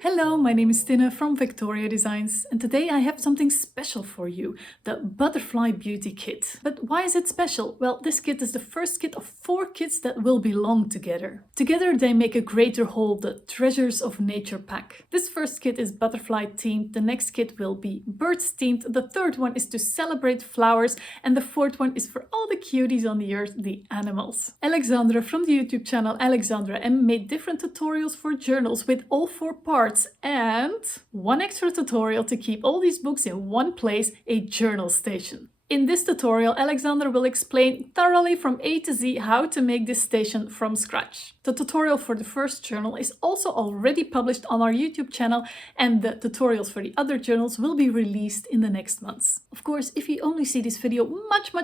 Hello, my name is Tinne from Victoria Designs, and today I have something special for you, the Butterfly Beauty Kit. But why is it special? Well, this kit is the first kit of 4 kits that will belong together. Together they make a greater whole, the Treasures of Nature pack. This first kit is butterfly themed, the next kit will be birds themed, the third one is to celebrate flowers, and the fourth one is for all the cuties on the earth, the animals. Alexandra from the YouTube channel Alexandra M made different tutorials for journals with all 4 parts and one extra tutorial to keep all these books in one place, a journal station. In this tutorial, Alexandra will explain thoroughly from A to Z how to make this station from scratch. The tutorial for the first journal is also already published on our YouTube channel, and the tutorials for the other journals will be released in the next months. Of course, if you only see this video much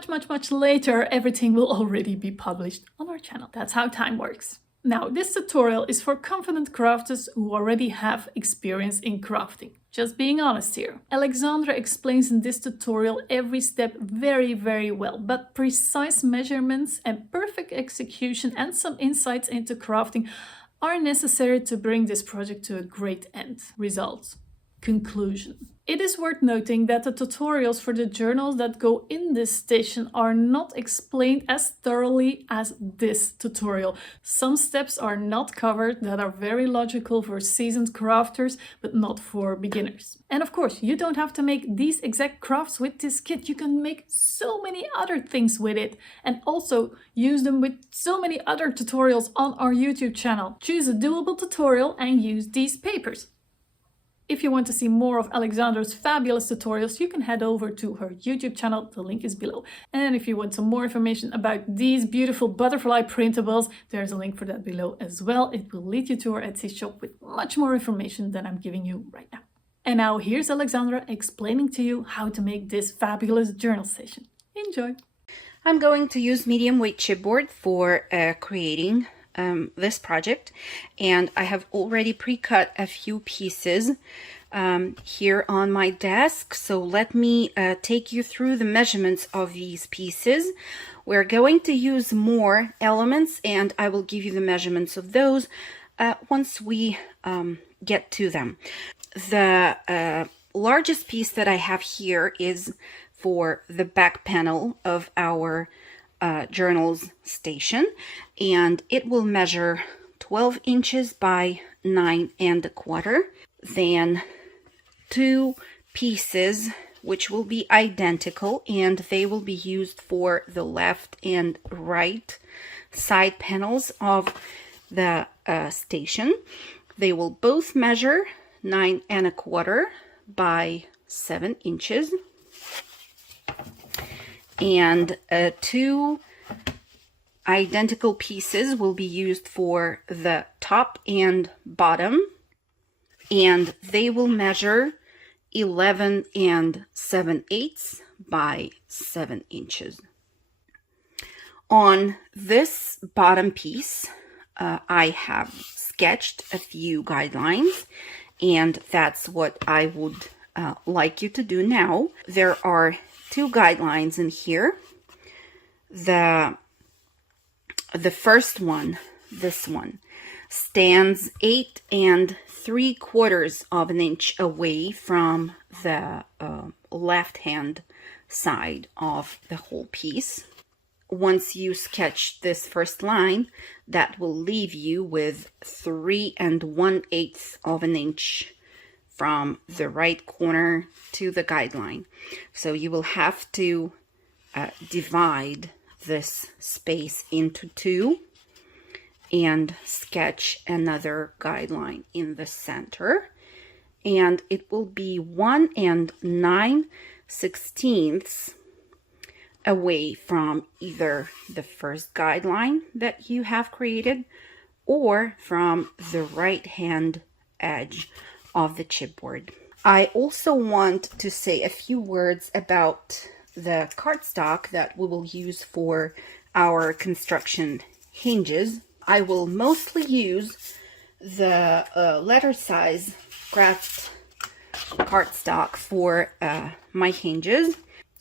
later, everything will already be published on our channel. That's how time works. Now, this tutorial is for confident crafters who already have experience in crafting. Just being honest here. Alexandra explains in this tutorial every step very well, but precise measurements and perfect execution and some insights into crafting are necessary to bring this project to a great end. Results. Conclusion. It is worth noting that the tutorials for the journals that go in this station are not explained as thoroughly as this tutorial. Some steps are not covered that are very logical for seasoned crafters, but not for beginners. And of course, you don't have to make these exact crafts with this kit. You can make so many other things with it and also use them with so many other tutorials on our YouTube channel. Choose a doable tutorial and use these papers. If you want to see more of Alexandra's fabulous tutorials, you can head over to her YouTube channel, the link is below. And if you want some more information about these beautiful butterfly printables, there's a link for that below as well. It will lead you to her Etsy shop with much more information than I'm giving you right now. And now here's Alexandra explaining to you how to make this fabulous journal station. Enjoy! I'm going to use medium weight chipboard for creating this project, and I have already pre-cut a few pieces here on my desk, so let me take you through the measurements of these pieces. We're going to use more elements and I will give you the measurements of those once we get to them. The largest piece that I have here is for the back panel of our journals station, and it will measure 12 inches by 9¼ Then 2 pieces which will be identical, and they will be used for the left and right side panels of the station. They will both measure 9¼ by 7 inches. And 2 identical pieces will be used for the top and bottom, and they will measure 11 7/8 by 7 inches. On this bottom piece, I have sketched a few guidelines, and that's what I would like you to do now. There are 2 guidelines in here. The first one, this one, stands 8 3/4 inch away from the left hand side of the whole piece. Once you sketch this first line, that will leave you with 3 1/8 inch from the right corner to the guideline. So you will have to divide this space into 2 and sketch another guideline in the center, and it will be 1 9/16 away from either the first guideline that you have created or from the right hand edge of the chipboard. I also want to say a few words about the cardstock that we will use for our construction hinges. I will mostly use the letter size kraft cardstock for my hinges.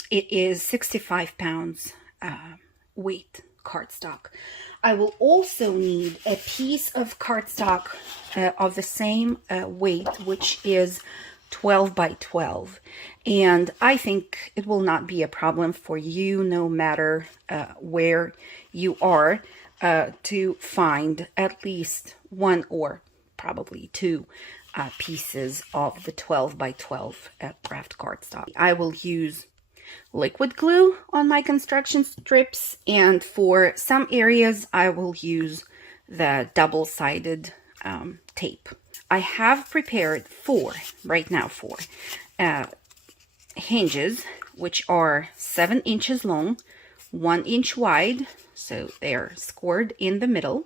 It is 65 pounds weight cardstock. I will also need a piece of cardstock of the same weight, which is 12 by 12. And I think it will not be a problem for you, no matter where you are, to find at least one or probably two pieces of the 12 by 12 kraft cardstock. I will use liquid glue on my construction strips, and for some areas I will use the double-sided tape. I have prepared four hinges, which are 7 inches long, 1 inch wide, so they're scored in the middle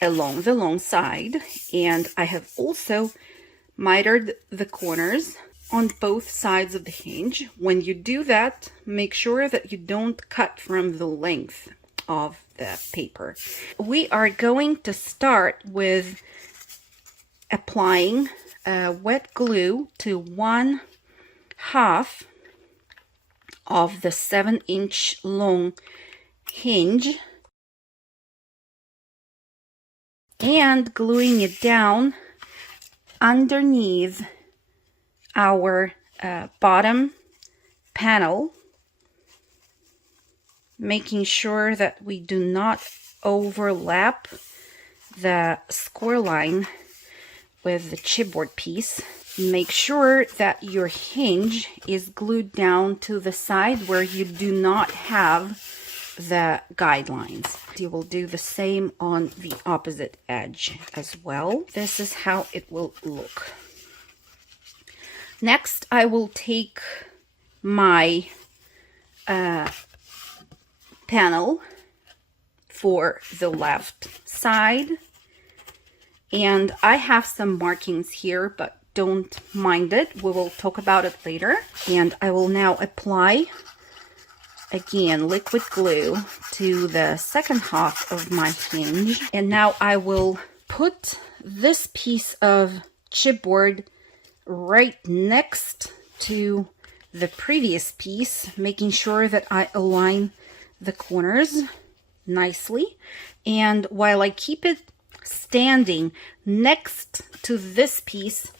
along the long side, and I have also mitered the corners on both sides of the hinge. When you do that, make sure that you don't cut from the length of the paper. We are going to start with applying wet glue to 1/2 of the 7-inch long hinge and gluing it down underneath our bottom panel, making sure that we do not overlap the score line with the chipboard piece. Make sure that your hinge is glued down to the side where you do not have the guidelines. You will do the same on the opposite edge as well. This is how it will look. Next, I will take my panel for the left side, and I have some markings here, but don't mind it. We will talk about it later. And I will now apply again liquid glue to the second half of my hinge, and now I will put this piece of chipboard right next to the previous piece, making sure that I align the corners nicely. And while I keep it standing next to this piece,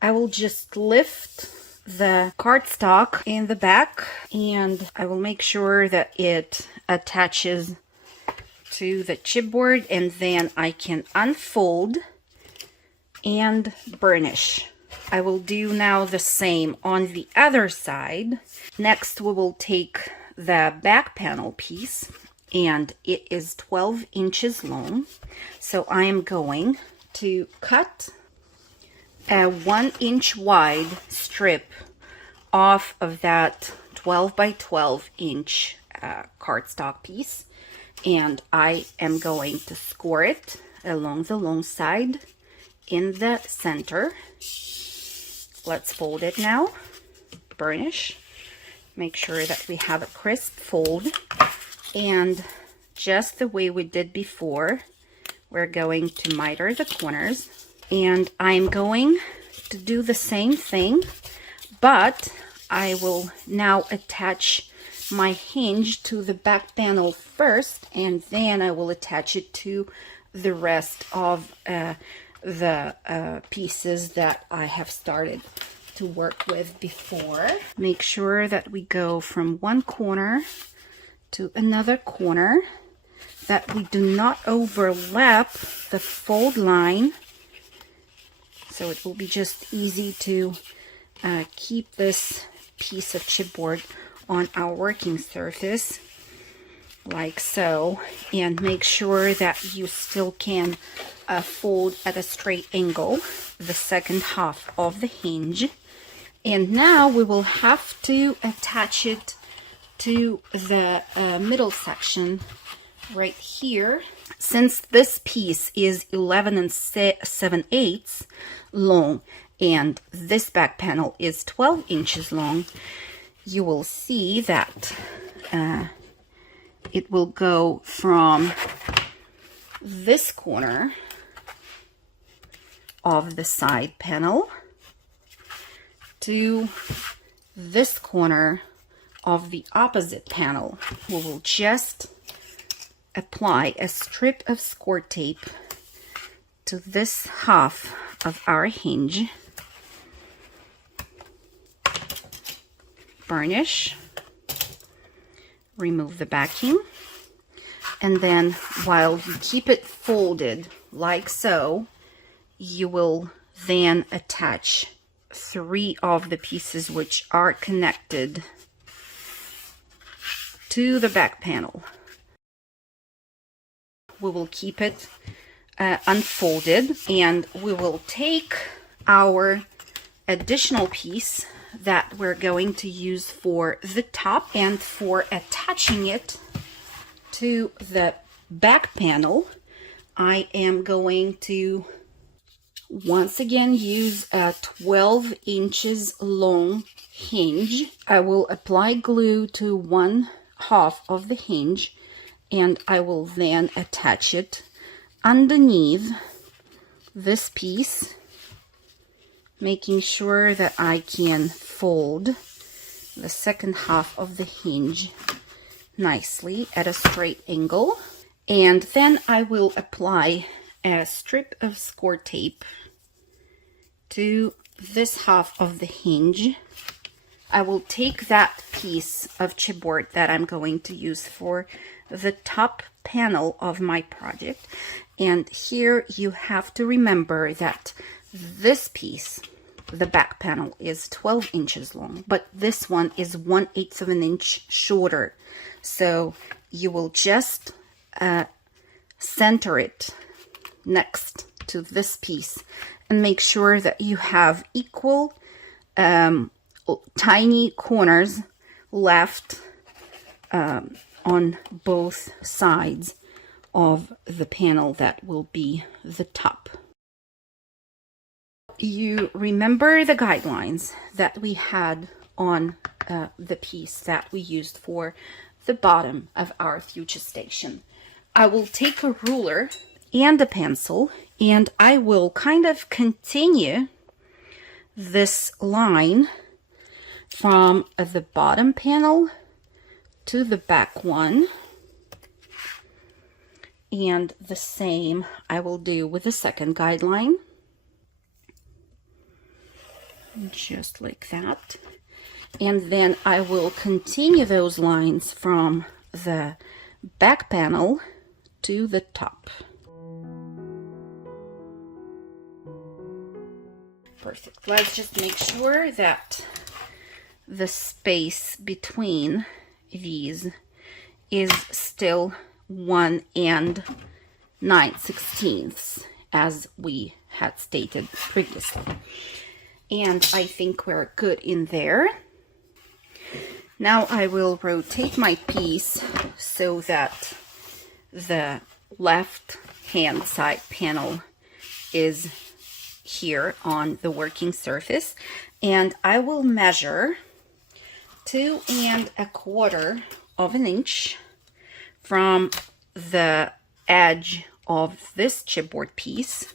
I will just lift the cardstock in the back, and I will make sure that it attaches to the chipboard, and then I can unfold and burnish. I will do now the same on the other side. Next, we will take the back panel piece, and it is 12 inches long. So I am going to cut a 1 inch wide strip off of that 12 by 12 inch cardstock piece, and I am going to score it along the long side in the center. Let's fold it now, burnish, make sure that we have a crisp fold, and just the way we did before, we're going to miter the corners. And I'm going to do the same thing, but I will now attach my hinge to the back panel first, and then I will attach it to the rest of the pieces that I have started to work with before. Make sure that we go from one corner to another corner, that we do not overlap the fold line, so it will be just easy to keep this piece of chipboard on our working surface like so, and make sure that you still can fold at a straight angle the second half of the hinge. And now we will have to attach it to the middle section right here. Since this piece is 11 7/8 long and this back panel is 12 inches long, you will see that it will go from this corner of the side panel to this corner of the opposite panel, we will just apply a strip of score tape to this half of our hinge, burnish, remove the backing, and then while you keep it folded like so, you will then attach 3 of the pieces which are connected to the back panel. We will keep it unfolded, and we will take our additional piece that we're going to use for the top, and for attaching it to the back panel, I am going to once again use a 12 inches long hinge. I will apply glue to one half of the hinge, and I will then attach it underneath this piece, making sure that I can fold the second half of the hinge nicely at a straight angle. And then I will apply a strip of score tape to this half of the hinge. I will take that piece of chipboard that I'm going to use for the top panel of my project, and here you have to remember that this piece, the back panel, is 12 inches long, but this one is 1/8 of an inch shorter. So you will just center it next to this piece and make sure that you have equal tiny corners left on both sides of the panel that will be the top. You remember the guidelines that we had on the piece that we used for the bottom of our future station. I will take a ruler and a pencil, and I will kind of continue this line from the bottom panel to the back one, and the same I will do with the second guideline, just like that. And then I will continue those lines from the back panel to the top. Perfect. Let's just make sure that the space between these is still 1 9/16 as we had stated previously. And I think we're good in there. Now I will rotate my piece so that the left hand side panel is here on the working surface, and I will measure 2 1/4 of an inch from the edge of this chipboard piece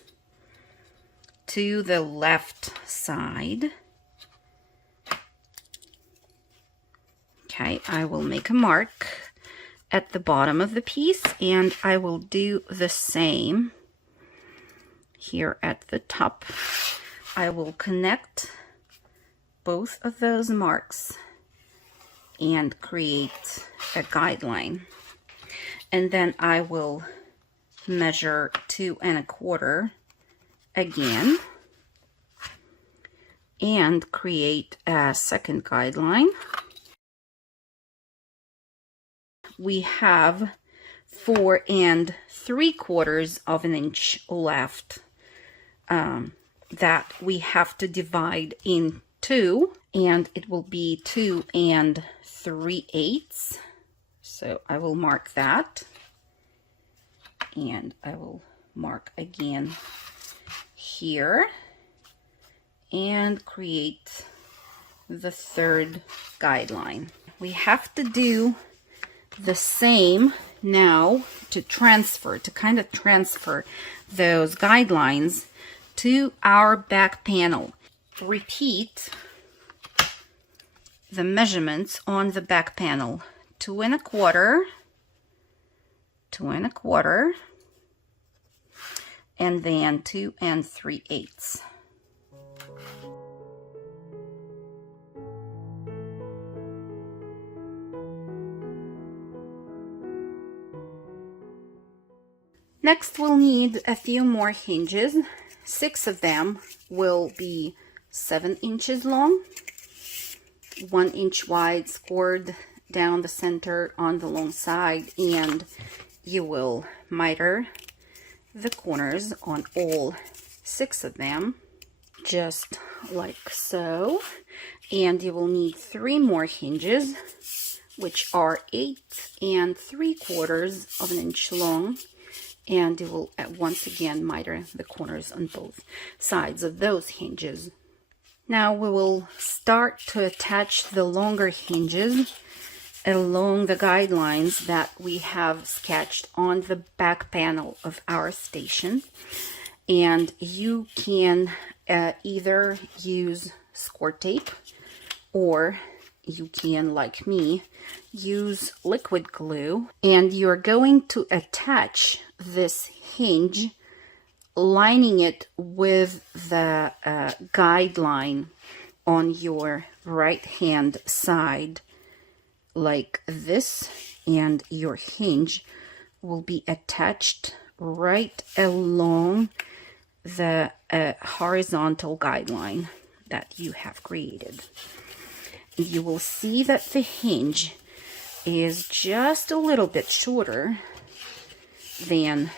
to the left side. Okay, I will make a mark at the bottom of the piece, and I will do the same here at the top. I will connect both of those marks and create a guideline, and then I will measure 2 1/4 again and create a second guideline. We have 4 3/4 of an inch left that we have to divide in 2, and it will be 2 3/8. So I will mark that, and I will mark again here and create the third guideline. We have to do the same now to kind of transfer those guidelines to our back panel. Repeat the measurements on the back panel. 2 1/4, 2 1/4, and then 2 3/8. Next, we'll need a few more hinges. 6 of them will be 7 inches long, 1 inch wide, scored down the center on the long side, and you will miter the corners on all 6 of them, just like so. And you will need 3 more hinges, which are 8 3/4 of an inch long, and you will once again miter the corners on both sides of those hinges. Now we will start to attach the longer hinges along the guidelines that we have sketched on the back panel of our station. And you can either use score tape, or you can, like me, use liquid glue. And you're going to attach this hinge, lining it with the guideline on your right hand side like this, and your hinge will be attached right along the horizontal guideline that you have created. You will see that the hinge is just a little bit shorter than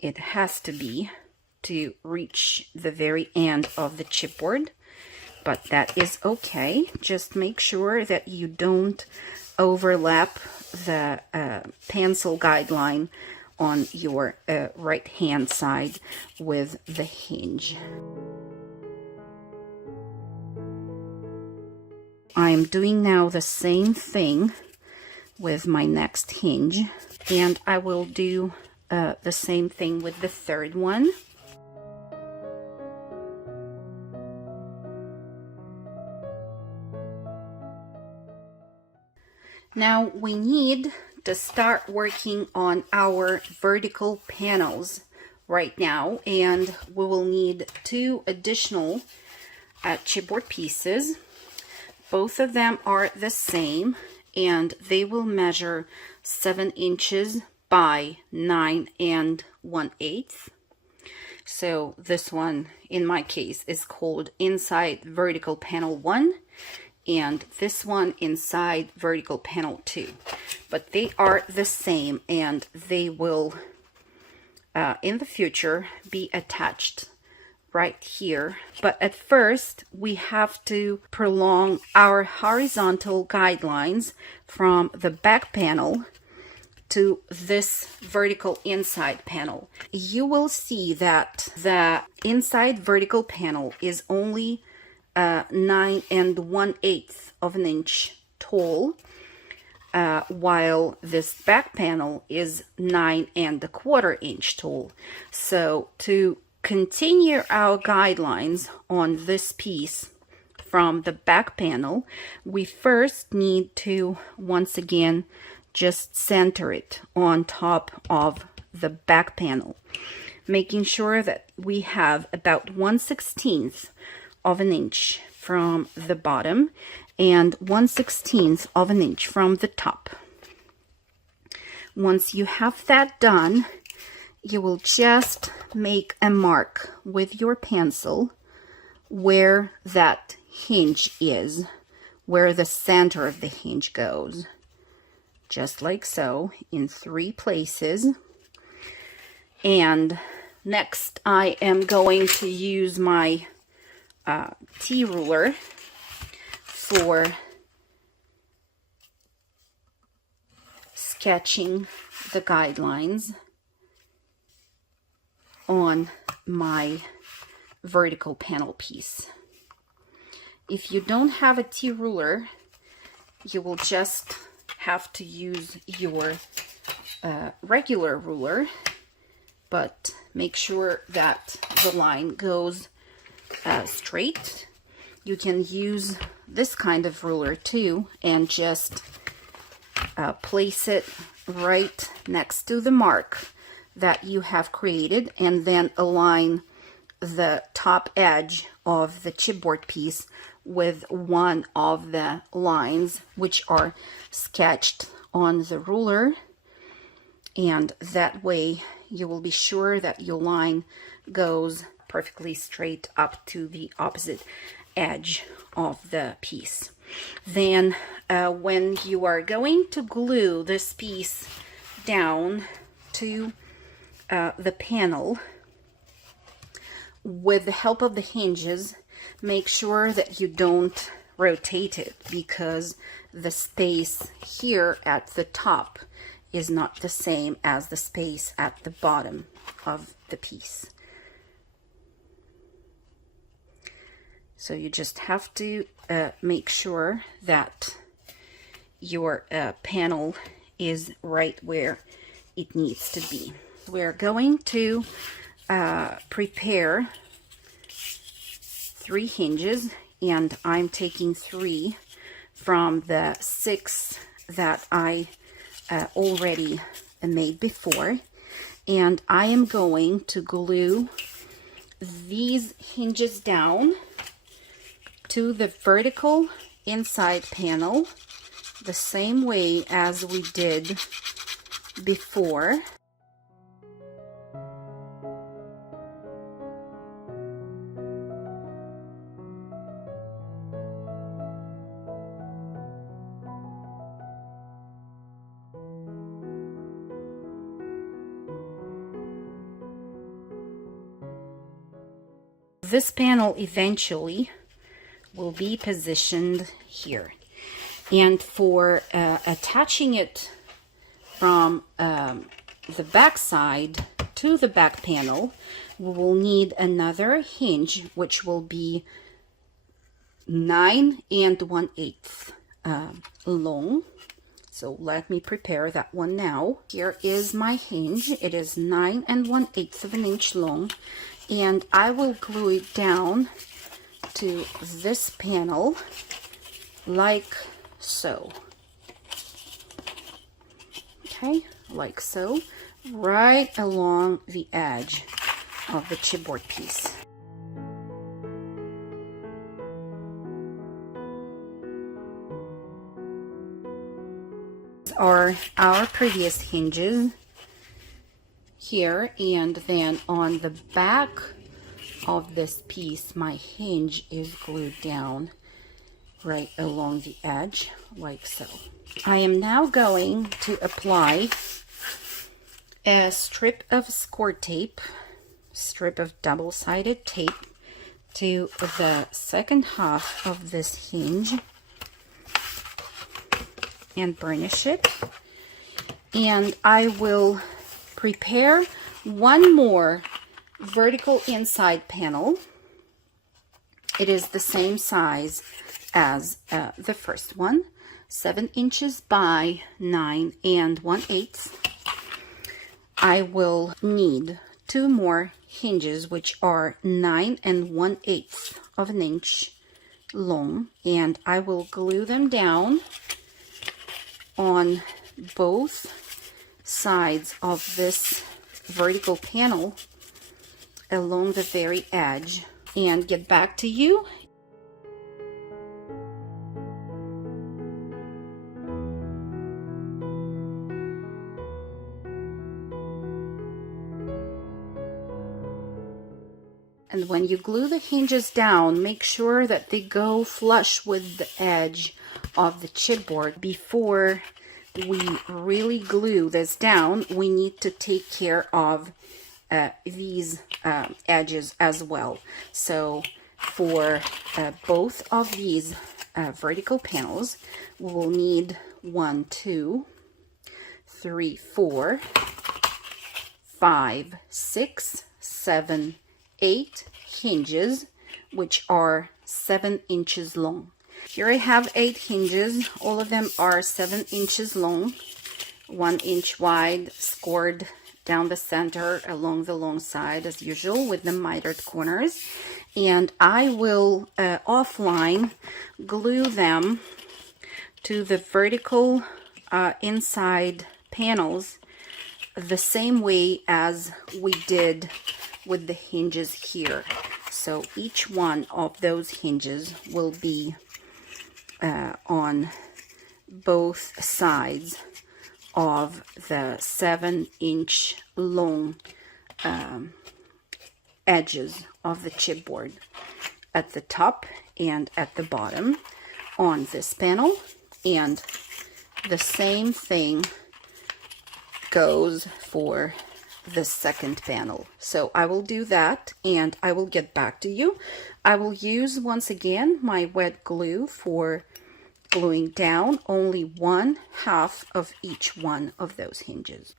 it has to be to reach the very end of the chipboard, but that is okay. Just make sure that you don't overlap the pencil guideline on your right hand side with the hinge. I'm doing now the same thing with my next hinge, and I will do the same thing with the third one. Now we need to start working on our vertical panels right now, and we will need 2 additional chipboard pieces. Both of them are the same, and they will measure 7 inches by 9 1/8. So this one, in my case, is called inside vertical panel 1, and this one inside vertical panel 2. But they are the same, and they will, in the future, be attached right here. But at first, we have to prolong our horizontal guidelines from the back panel to this vertical inside panel. You will see that the inside vertical panel is only 9 1/8 of an inch tall, while this back panel is 9 1/4 inch tall. So to continue our guidelines on this piece from the back panel, we first need to once again just center it on top of the back panel, making sure that we have about 1/16 of an inch from the bottom and 1/16 of an inch from the top. Once you have that done, you will just make a mark with your pencil where that hinge is, where the center of the hinge goes. Just like so, in 3 places. And next I am going to use my T-ruler for sketching the guidelines on my vertical panel piece. If you don't have a T-ruler, you will just have to use your regular ruler, but make sure that the line goes straight, You can use this kind of ruler too and just place it right next to the mark that you have created, and then align the top edge of the chipboard piece with one of the lines which are sketched on the ruler, and that way you will be sure that your line goes perfectly straight up to the opposite edge of the piece. Then when you are going to glue this piece down to the panel, with the help of the hinges, make sure that you don't rotate it, because the space here at the top is not the same as the space at the bottom of the piece. So you just have to make sure that your panel is right where it needs to be. We're going to prepare 3 hinges, and I'm taking 3 from the 6 that I already made before, and I am going to glue these hinges down to the vertical inside panel the same way as we did before. This panel eventually will be positioned here, and for attaching it from the back side to the back panel, we will need another hinge which will be 9 1/8 long. So let me prepare that one now. Here is my hinge. It is 9 1/8 of an inch long, and I will glue it down to this panel like so. Okay, like so, right along the edge of the chipboard piece. These are our previous hinges here, and then on the back of this piece my hinge is glued down right along the edge like so. I am now going to apply a strip of score tape, strip of double-sided tape, to the second half of this hinge and burnish it, and I will prepare one more vertical inside panel. It is the same size as the first one, 7 inches by 9 1/8. I will need 2 more hinges which are 9 1/8 of an inch long, and I will glue them down on both sides of this vertical panel along the very edge and get back to you. And when you glue the hinges down, make sure that they go flush with the edge of the chipboard. Before we really glue this down, we need to take care of these edges as well. So for both of these vertical panels, we will need 1 2 3 4 5 6 7 8 hinges, which are 7 inches long. Here I have 8 hinges. All of them are 7 inches long, 1 inch wide, scored down the center along the long side as usual with the mitered corners, and I will offline glue them to the vertical inside panels the same way as we did with the hinges here. So each one of those hinges will be on both sides of the 7-inch long edges of the chipboard, at the top and at the bottom on this panel, and the same thing goes for the second panel. So I will do that and I will get back to you. I will use once again my wet glue for gluing down only 1/2 of each one of those hinges.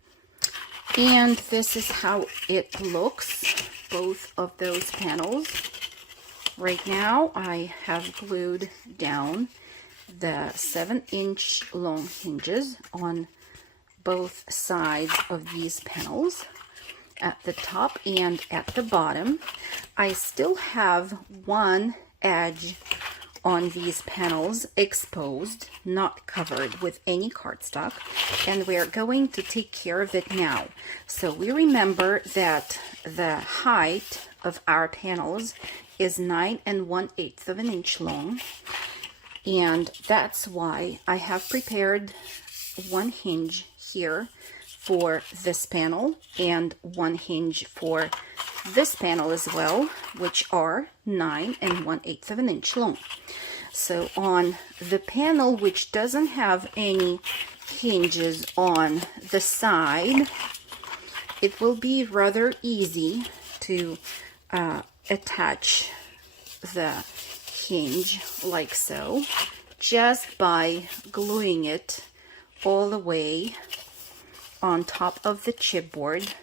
And this is how it looks, both of those panels. Right now I have glued down the 7-inch long hinges on both sides of these panels, at the top and at the bottom. I still have one edge on these panels exposed, not covered with any cardstock, and we're going to take care of it now. So we remember that the height of our panels is 9 1/8 of an inch long, and that's why I have prepared one hinge here for this panel and one hinge for this panel as well, which are 9 1/8 of an inch long. So on the panel which doesn't have any hinges on the side, it will be rather easy to attach the hinge like so, just by gluing it all the way on top of the chipboard.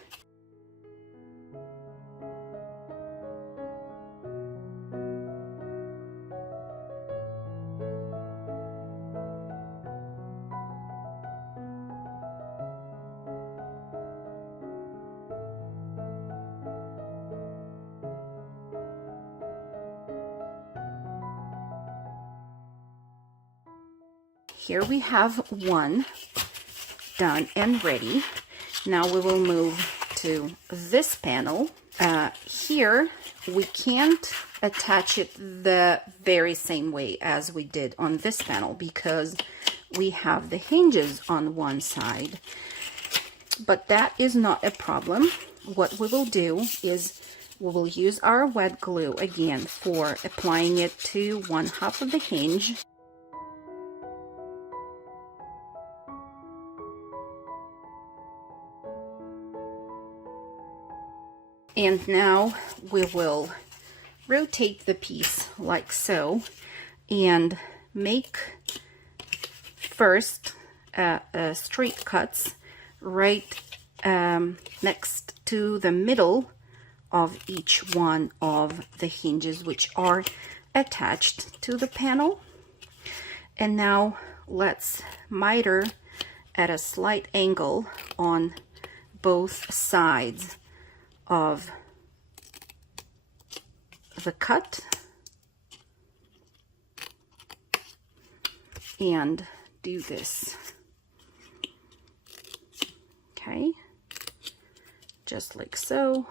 Here we have one done and ready. Now we will move to this panel. Here we can't attach it the very same way as we did on this panel because we have the hinges on one side, but that is not a problem. What we will do is we will use our wet glue again for applying it to 1/2 of the hinge. And now we will rotate the piece like so and make first straight cuts right next to the middle of each one of the hinges which are attached to the panel. And now let's miter at a slight angle on both sides of the cut and do this. Okay, just like so.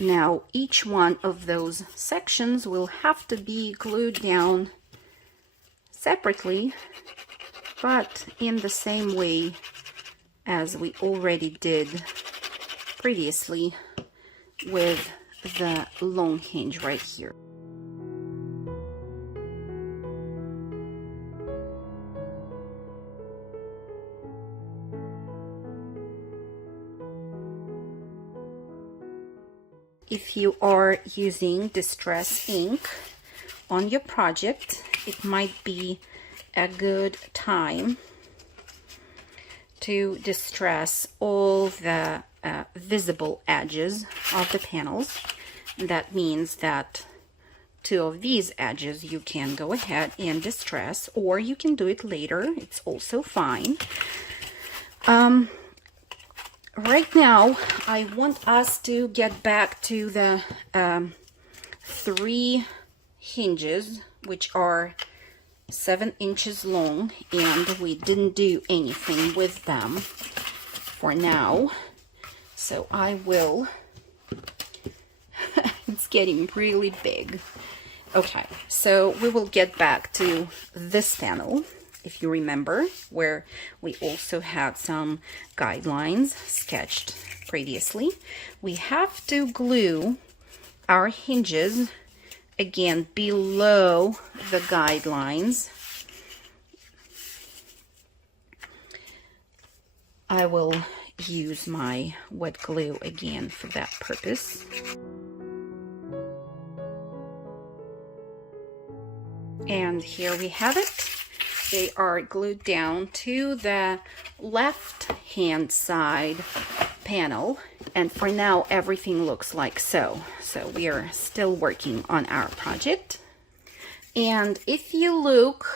Now each one of those sections will have to be glued down separately, but in the same way as we already did previously with the long hinge right here. If you are using distress ink on your project, it might be a good time to distress all the visible edges of the panels. That means that two of these edges, you can go ahead and distress, or you can do it later. It's also fine. Right now, I want us to get back to the 3 hinges, which are 7 inches long, and we didn't do anything with them for now. So I will, it's getting really big. Okay, so we will get back to this panel, if you remember, where we also had some guidelines sketched previously. We have to glue our hinges again below the guidelines. I will use my wet glue again for that purpose. And here we have it. They are glued down to the left hand side panel, and for now everything looks like so. So we are still working on our project. And if you look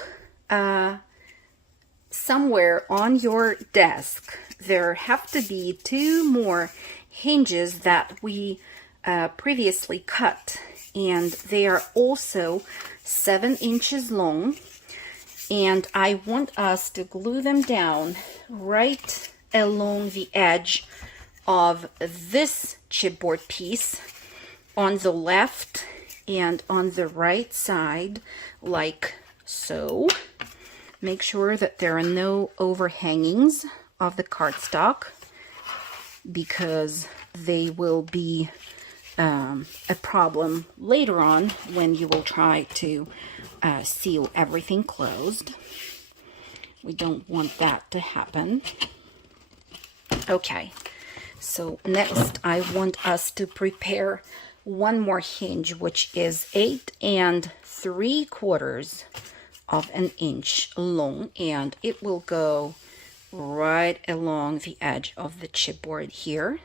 somewhere on your desk, there have to be 2 more hinges that we previously cut, and they are also 7 inches long, and I want us to glue them down right along the edge of this chipboard piece on the left and on the right side, like so. Make sure that there are no overhangings of the cardstock, because they will be a problem later on when you will try to seal everything closed. We don't want that to happen. Okay, so next I want us to prepare one more hinge, which is 8 3/4 of an inch long, and it will go right along the edge of the chipboard here.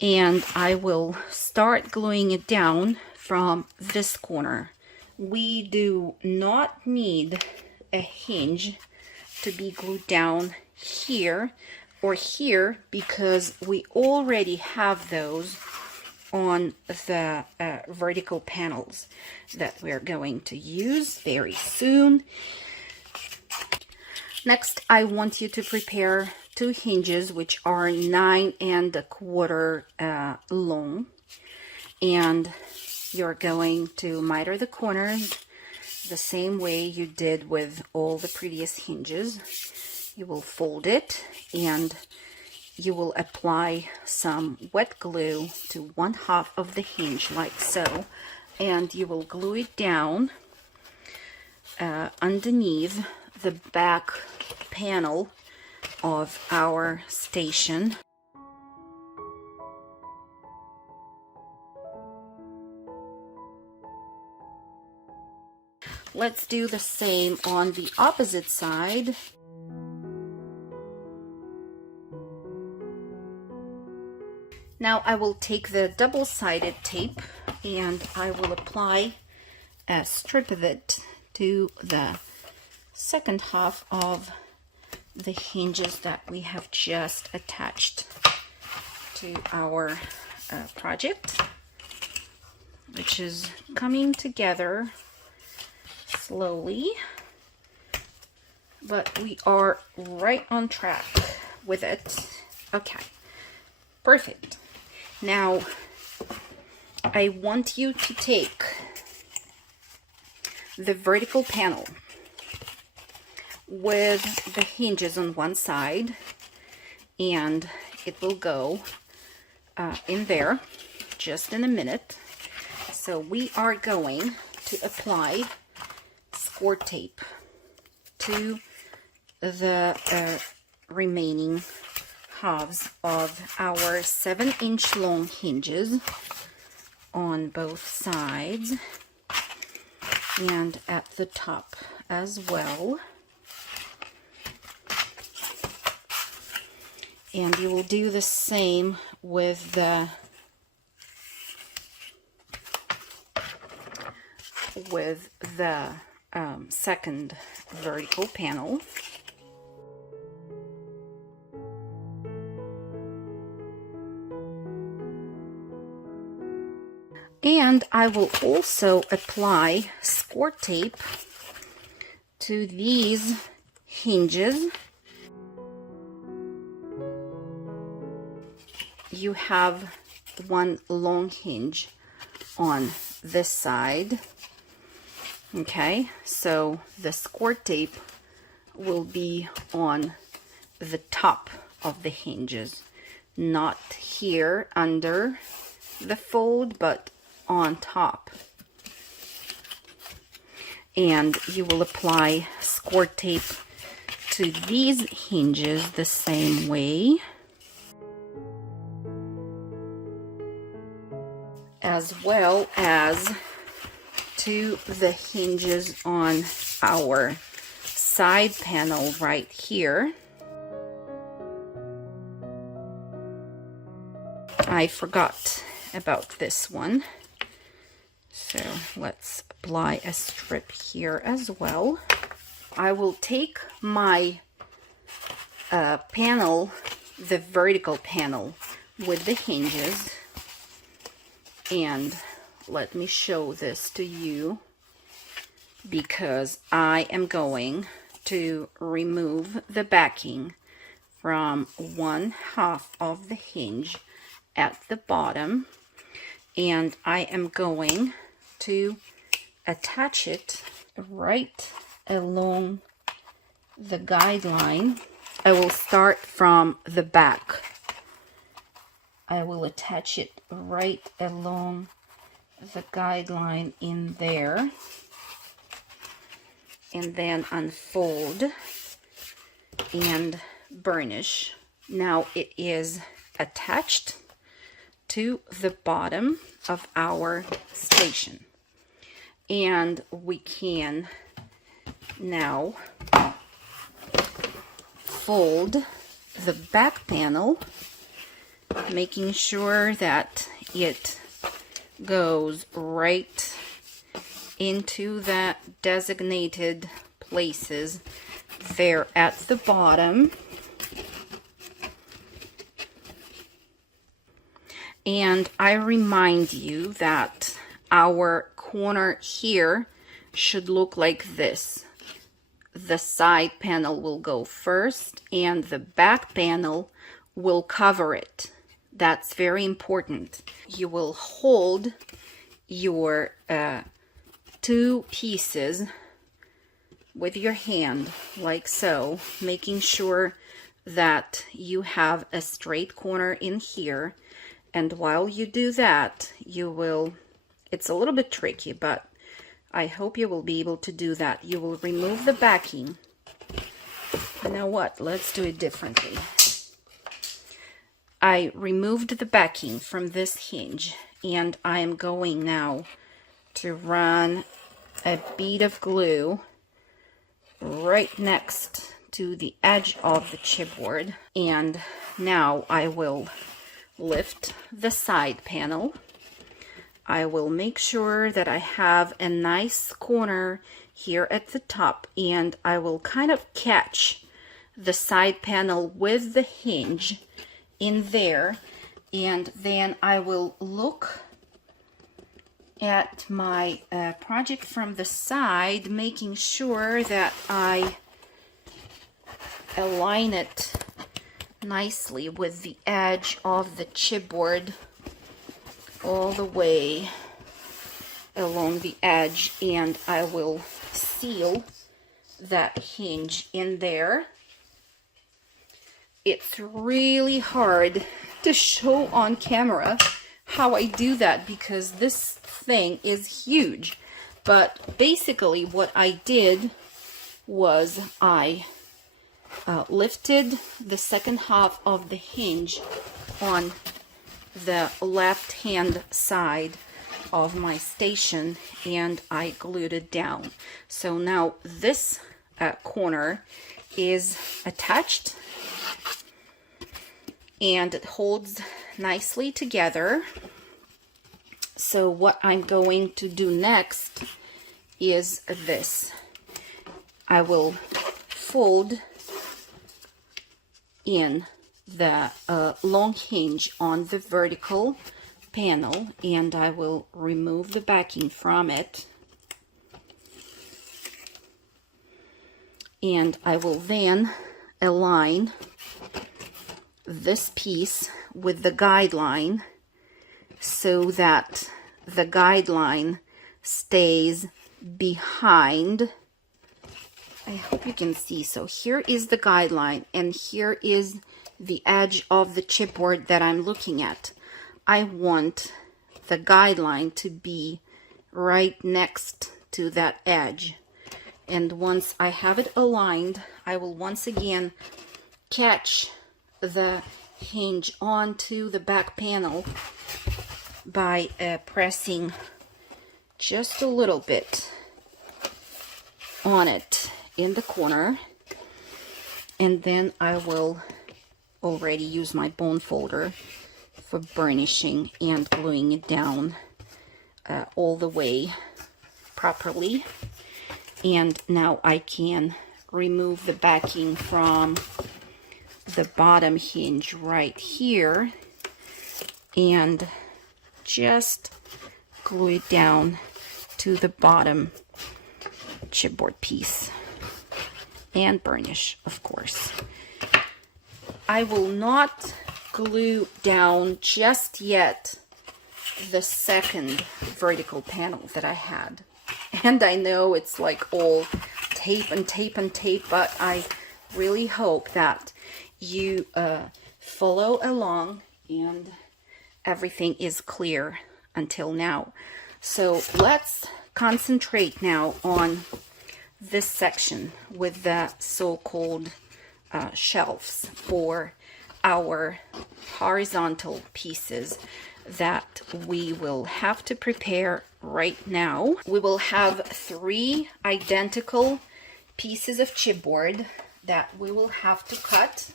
And I will start gluing it down from this corner. We do not need a hinge to be glued down here or here, because we already have those on the vertical panels that we're going to use very soon. Next, I want you to prepare 2 hinges, which are 9 1/4 long, and you're going to miter the corners the same way you did with all the previous hinges. You will fold it, and you will apply some wet glue to 1/2 of the hinge, like so, and you will glue it down underneath the back panel of our station. Let's do the same on the opposite side. Now I will take the double-sided tape and I will apply a strip of it to the second half of the hinges that we have just attached to our project, which is coming together slowly, but we are right on track with it. Okay, perfect. Now I want you to take the vertical panel with the hinges on one side, and it will go in there just in a minute. So we are going to apply score tape to the remaining halves of our 7-inch long hinges on both sides and at the top as well. And you will do the same with the with the second vertical panel. And I will also apply score tape to these hinges. You have one long hinge on this side. Okay, so the score tape will be on the top of the hinges, not here under the fold, but on top. And you will apply score tape to these hinges the same way, as well as to the hinges on our side panel right here. I forgot about this one, so let's apply a strip here as well. I will take my panel, the vertical panel with the hinges, and let me show this to you, because I am going to remove the backing from one half of the hinge at the bottom, and I am going to attach it right along the guideline. I will start from the back. I will attach it right along the guideline in there, and then unfold and burnish. Now it is attached to the bottom of our station, and we can now fold the back panel, making sure that it goes right into the designated places there at the bottom. And I remind you that our corner here should look like this. The side panel will go first and the back panel will cover it. That's very important. You will hold your two pieces with your hand like so, making sure that you have a straight corner in here. And while you do that, you will, it's a little bit tricky, but I hope you will be able to do that. You will remove the backing. You know what? Let's do it differently. I removed the backing from this hinge, and I am going now to run a bead of glue right next to the edge of the chipboard. And now I will lift the side panel. I will make sure that I have a nice corner here at the top, and I will kind of catch the side panel with the hinge in there, and then I will look at my project from the side, making sure that I align it nicely with the edge of the chipboard all the way along the edge, and I will seal that hinge in there. It's really hard to show on camera how I do that because this thing is huge, but basically what I did was I lifted the second half of the hinge on the left hand side of my station, and I glued it down. So now this corner is attached and it holds nicely together. So what I'm going to do next is this. I will fold in the long hinge on the vertical panel, and I will remove the backing from it. And I will then align this piece with the guideline so that the guideline stays behind. I hope you can see. So here is the guideline, and here is the edge of the chipboard that I'm looking at. I want the guideline to be right next to that edge. And once I have it aligned, I will once again catch the hinge onto the back panel by pressing just a little bit on it in the corner, and then I will already use my bone folder for burnishing and gluing it down all the way properly. And now I can remove the backing from the bottom hinge right here and just glue it down to the bottom chipboard piece and burnish, of course. I will not glue down just yet the second vertical panel that I had. And I know it's like all tape and tape and tape, but I really hope that you follow along and everything is clear until now. So let's concentrate now on this section with the so-called shelves for our horizontal pieces that we will have to prepare right now. We will have 3 identical pieces of chipboard that we will have to cut,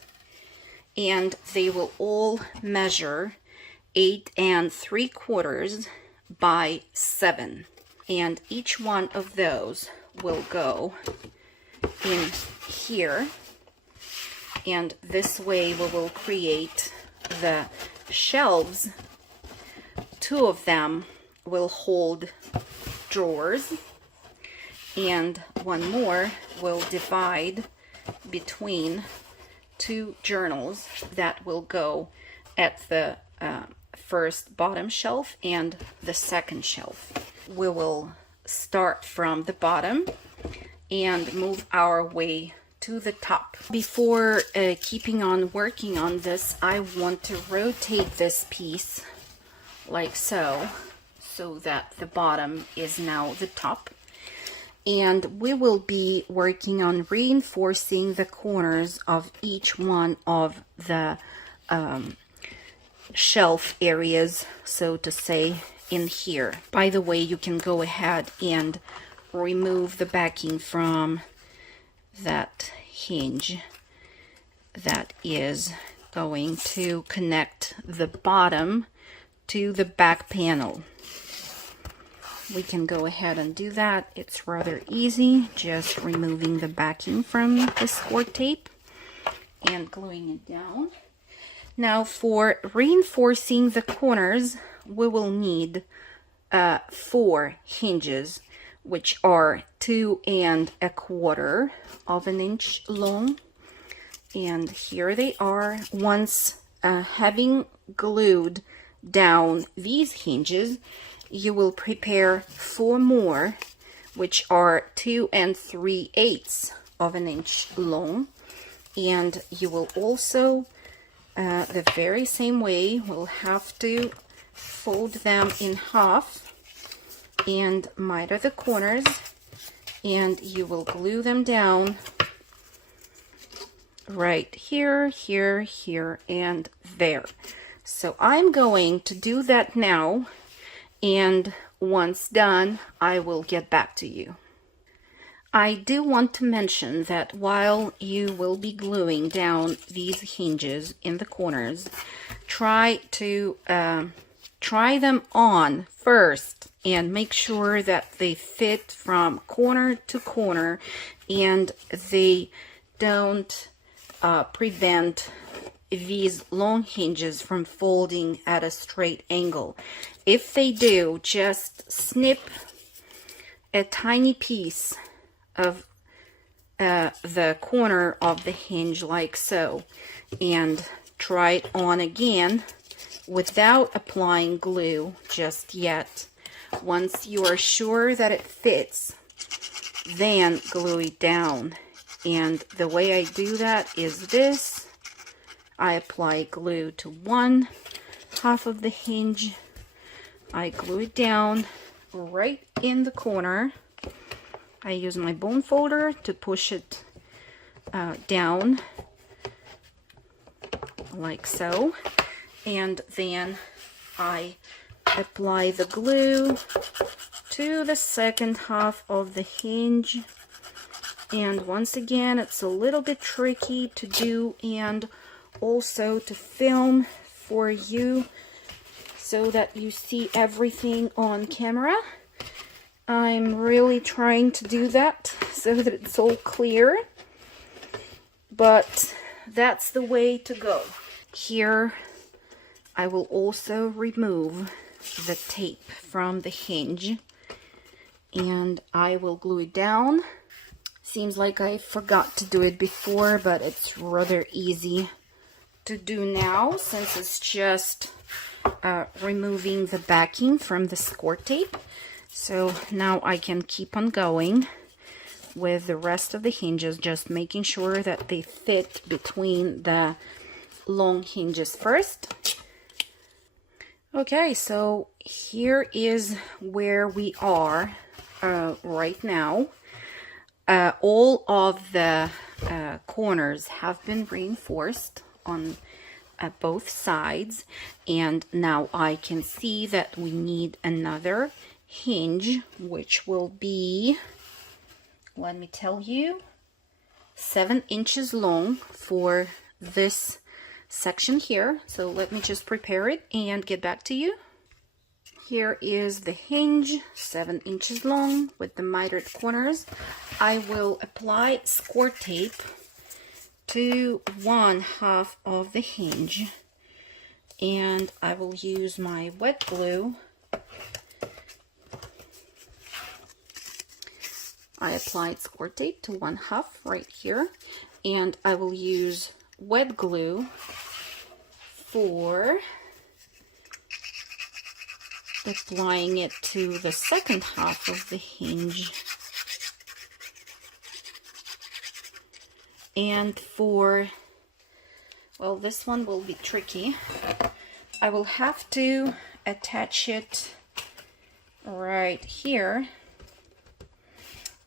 and they will all measure 8 3/4 by 7, and each one of those will go in here, and this way we will create the shelves. 2 of them will hold drawers, and one more will divide between 2 journals that will go at the first bottom shelf and the second shelf. We will start from the bottom and move our way to the top. Before keeping on working on this, I want to rotate this piece like so that the bottom is now the top. And we will be working on reinforcing the corners of each one of the shelf areas, so to say, in here. By the way, you can go ahead and remove the backing from that hinge that is going to connect the bottom to the back panel. We can go ahead and do that. It's rather easy, just removing the backing from the score tape and gluing it down. Now for reinforcing the corners, we will need 4 hinges, which are 2 1/4 of an inch long. And here they are. Once having glued down these hinges, you will prepare 4 more, which are 2 3/8 of an inch long. And you will also, the very same way, will have to fold them in half and miter the corners, and you will glue them down right here, here, here, and there. So I'm going to do that now, and once done, I will get back to you. I do want to mention that while you will be gluing down these hinges in the corners, try them on first and make sure that they fit from corner to corner and they don't prevent these long hinges from folding at a straight angle. If they do, just snip a tiny piece of the corner of the hinge like so, and try it on again without applying glue just yet. Once you are sure that it fits, then glue it down. And the way I do that is this. I apply glue to one half of the hinge. I glue it down right in the corner. I use my bone folder to push it down like so, and then I apply the glue to the second half of the hinge. And once again, it's a little bit tricky to do and also to film for you so that you see everything on camera. I'm really trying to do that so that it's all clear, but that's the way to go. Here, I will also remove the tape from the hinge and I will glue it down. Seems like I forgot to do it before, but it's rather easy to do now since it's just removing the backing from the score tape. So now I can keep on going with the rest of the hinges, just making sure that they fit between the long hinges first. Okay, so here is where we are right now. All of the corners have been reinforced on both sides, and now I can see that we need another hinge, which will be, let me tell you, 7 inches long for this section here. So let me just prepare it and get back to you. Here is the hinge, 7 inches long with the mitered corners. I will apply score tape to one half of the hinge, and I will use my wet glue. I applied score tape to one half right here, and I will use wet glue for applying it to the second half of the hinge. And for, well, this one will be tricky. I will have to attach it right here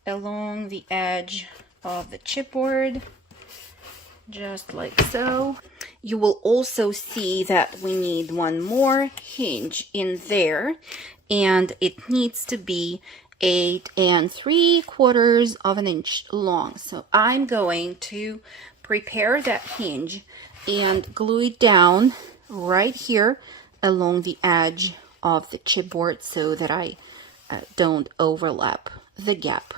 along the edge of the chipboard, just like so. You will also see that we need one more hinge in there, and it needs to be 8 3/4 of an inch long. So I'm going to prepare that hinge and glue it down right here along the edge of the chipboard so that I don't overlap the gap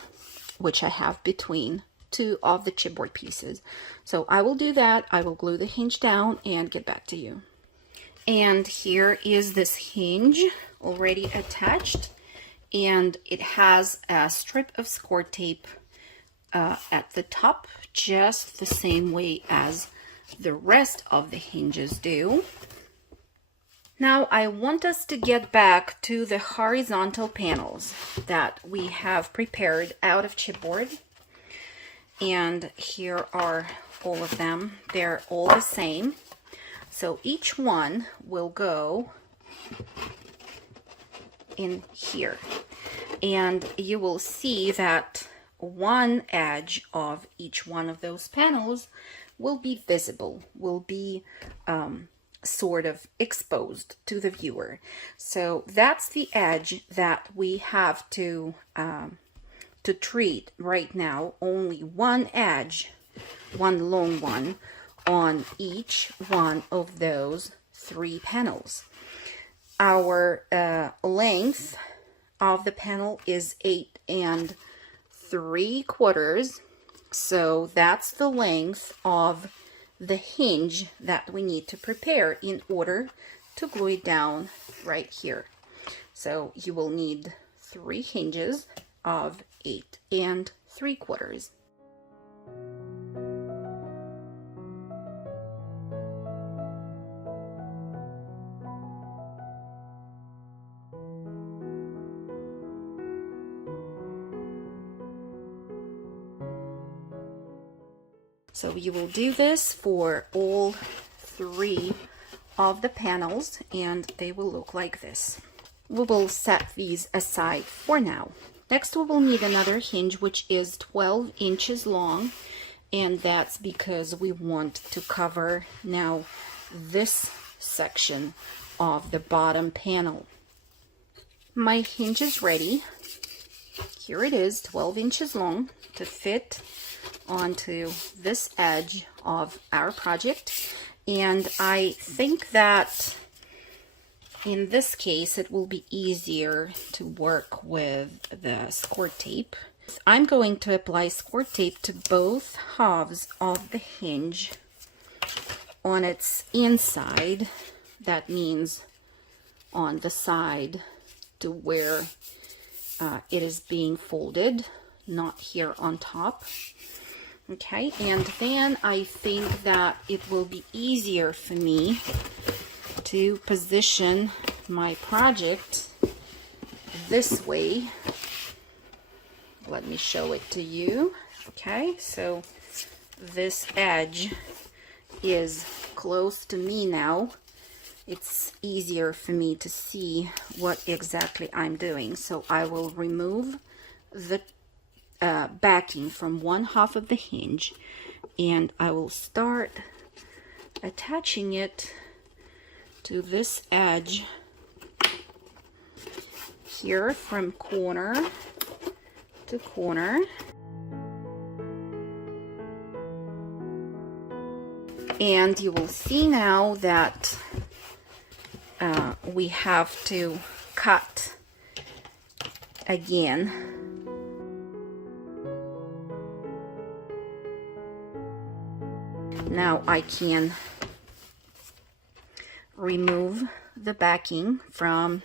which I have between two of the chipboard pieces. So I will do that. I will glue the hinge down and get back to you. And here is this hinge already attached, and it has a strip of score tape at the top, just the same way as the rest of the hinges do. Now I want us to get back to the horizontal panels that we have prepared out of chipboard. And here are all of them. They're all the same. So each one will go in here. And you will see that one edge of each one of those panels will be visible, will be sort of exposed to the viewer. So that's the edge that we have to treat right now. Only one edge, one long one, on each one of those 3 panels. Our length of the panel is 8 3/4. So that's the length of the hinge that we need to prepare in order to glue it down right here. So you will need 3 hinges of 8 3/4. So you will do this for all 3 of the panels, and they will look like this. We will set these aside for now. Next, we will need another hinge, which is 12 inches long, and that's because we want to cover now this section of the bottom panel. My hinge is ready. Here it is, 12 inches long, to fit onto this edge of our project. And I think that in this case it will be easier to work with the score tape. I'm going to apply score tape to both halves of the hinge on its inside. That means on the side to where it is being folded, not here on top. Okay, and then I think that it will be easier for me to position my project this way. Let me show it to you. Okay, so this edge is close to me now. It's easier for me to see what exactly I'm doing. So I will remove the backing from one half of the hinge, and I will start attaching it to this edge here from corner to corner. And you will see now that we have to cut again. Now I can remove the backing from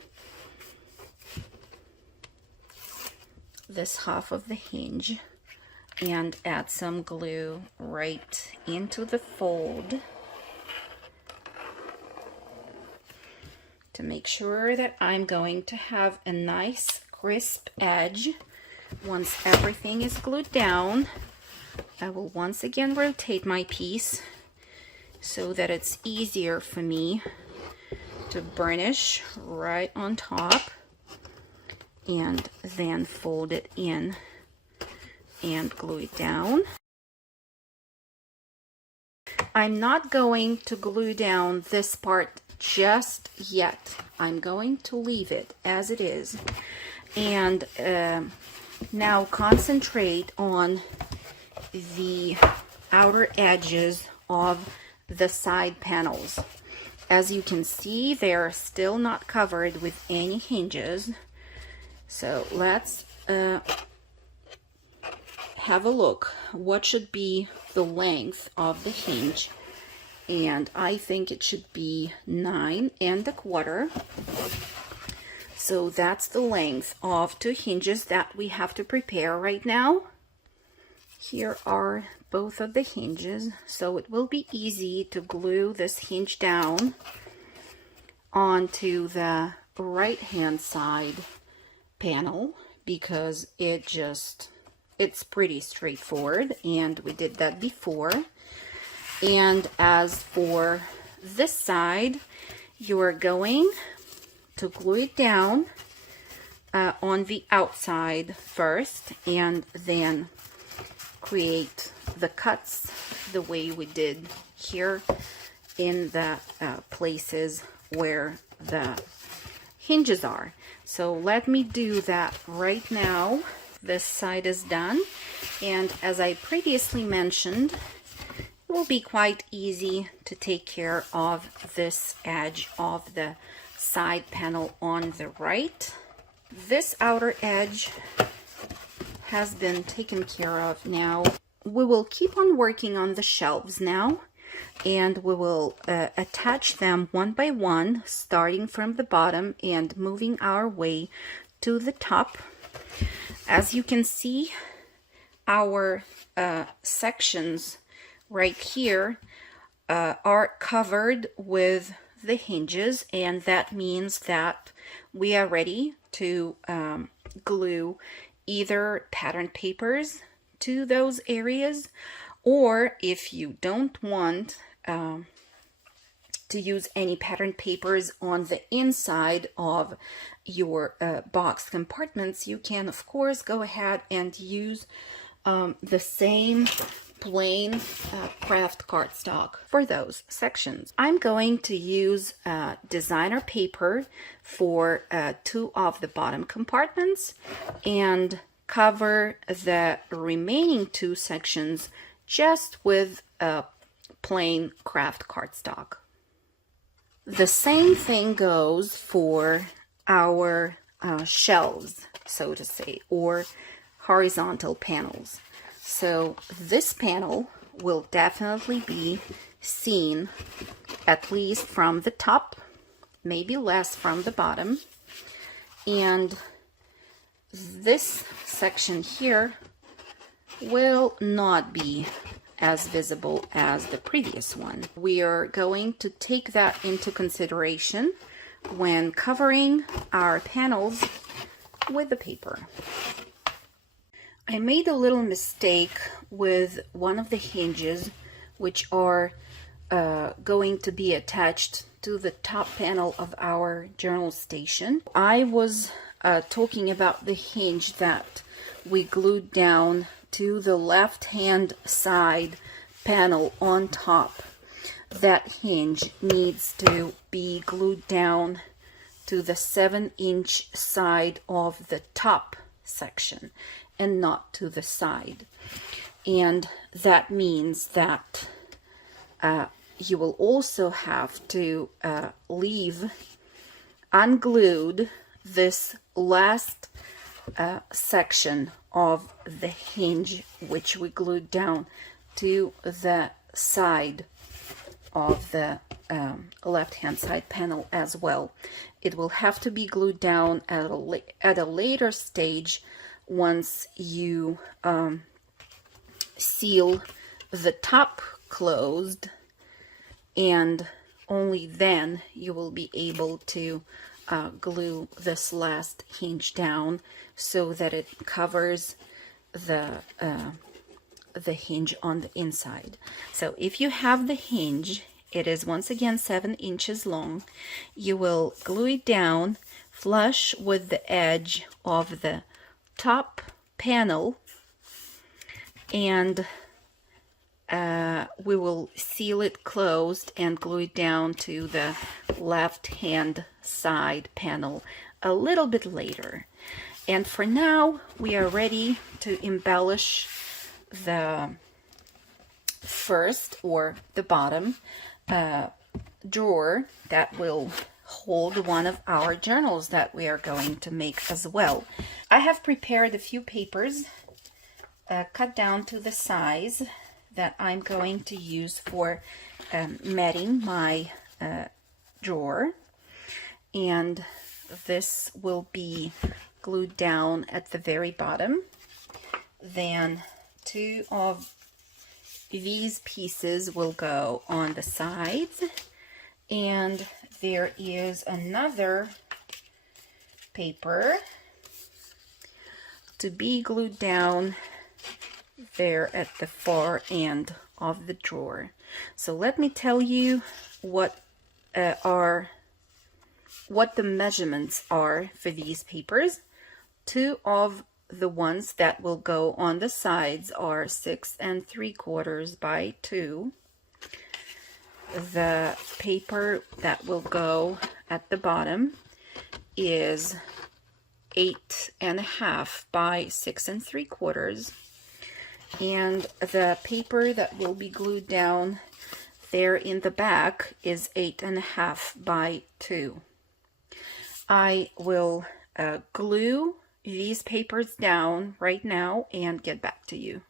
this half of the hinge and add some glue right into the fold to make sure that I'm going to have a nice crisp edge. Once everything is glued down, I will once again rotate my piece so that it's easier for me to burnish right on top, and then fold it in and glue it down. I'm not going to glue down this part just yet. I'm going to leave it as it is, and now concentrate on the outer edges of the side panels. As you can see, they're still not covered with any hinges. So let's have a look. What should be the length of the hinge? And I think it should be 9 1/4. So that's the length of 2 hinges that we have to prepare right now. Here are both of the hinges, so it will be easy to glue this hinge down onto the right hand side panel, because it's pretty straightforward, and we did that before. And as for this side, you're going to glue it down on the outside first, and then create the cuts the way we did here in the places where the hinges are. So let me do that right now. This side is done, and as I previously mentioned, it will be quite easy to take care of this edge of the side panel on the right. This outer edge has been taken care of now. We will keep on working on the shelves now, and we will attach them one by one, starting from the bottom and moving our way to the top. As you can see, our sections right here are covered with the hinges, and that means that we are ready to glue either pattern papers to those areas, or if you don't want to use any pattern papers on the inside of your box compartments, you can of course go ahead and use the same plain kraft cardstock for those sections. I'm going to use designer paper for 2 of the bottom compartments and cover the remaining 2 sections just with plain kraft cardstock. The same thing goes for our shelves, so to say, or horizontal panels. So this panel will definitely be seen at least from the top, maybe less from the bottom. And this section here will not be as visible as the previous one. We are going to take that into consideration when covering our panels with the paper. I made a little mistake with one of the hinges, which are going to be attached to the top panel of our journal station. I was talking about the hinge that we glued down to the left hand side panel on top. That hinge needs to be glued down to the 7-inch side of the top section and not to the side. And that means that you will also have to leave unglued this last section of the hinge, which we glued down to the side of the left hand side panel as well. It will have to be glued down at a later stage once you seal the top closed, and only then you will be able to glue this last hinge down so that it covers the hinge on the inside. So if you have the hinge, it is once again 7 inches long. You will glue it down flush with the edge of the top panel, and we will seal it closed and glue it down to the left hand side panel a little bit later. And for now, we are ready to embellish the first or the bottom drawer that will hold one of our journals that we are going to make as well. I have prepared a few papers cut down to the size that I'm going to use for matting my drawer, and this will be glued down at the very bottom. Then 2 of these pieces will go on the sides, and there is another paper to be glued down there at the far end of the drawer. So let me tell you what the measurements are for these papers. 2 of the ones that will go on the sides are 6 3/4 by 2. The paper that will go at the bottom is 8 1/2 by 6 3/4. And the paper that will be glued down there in the back is 8 1/2 by 2. I will glue these papers down right now and get back to you.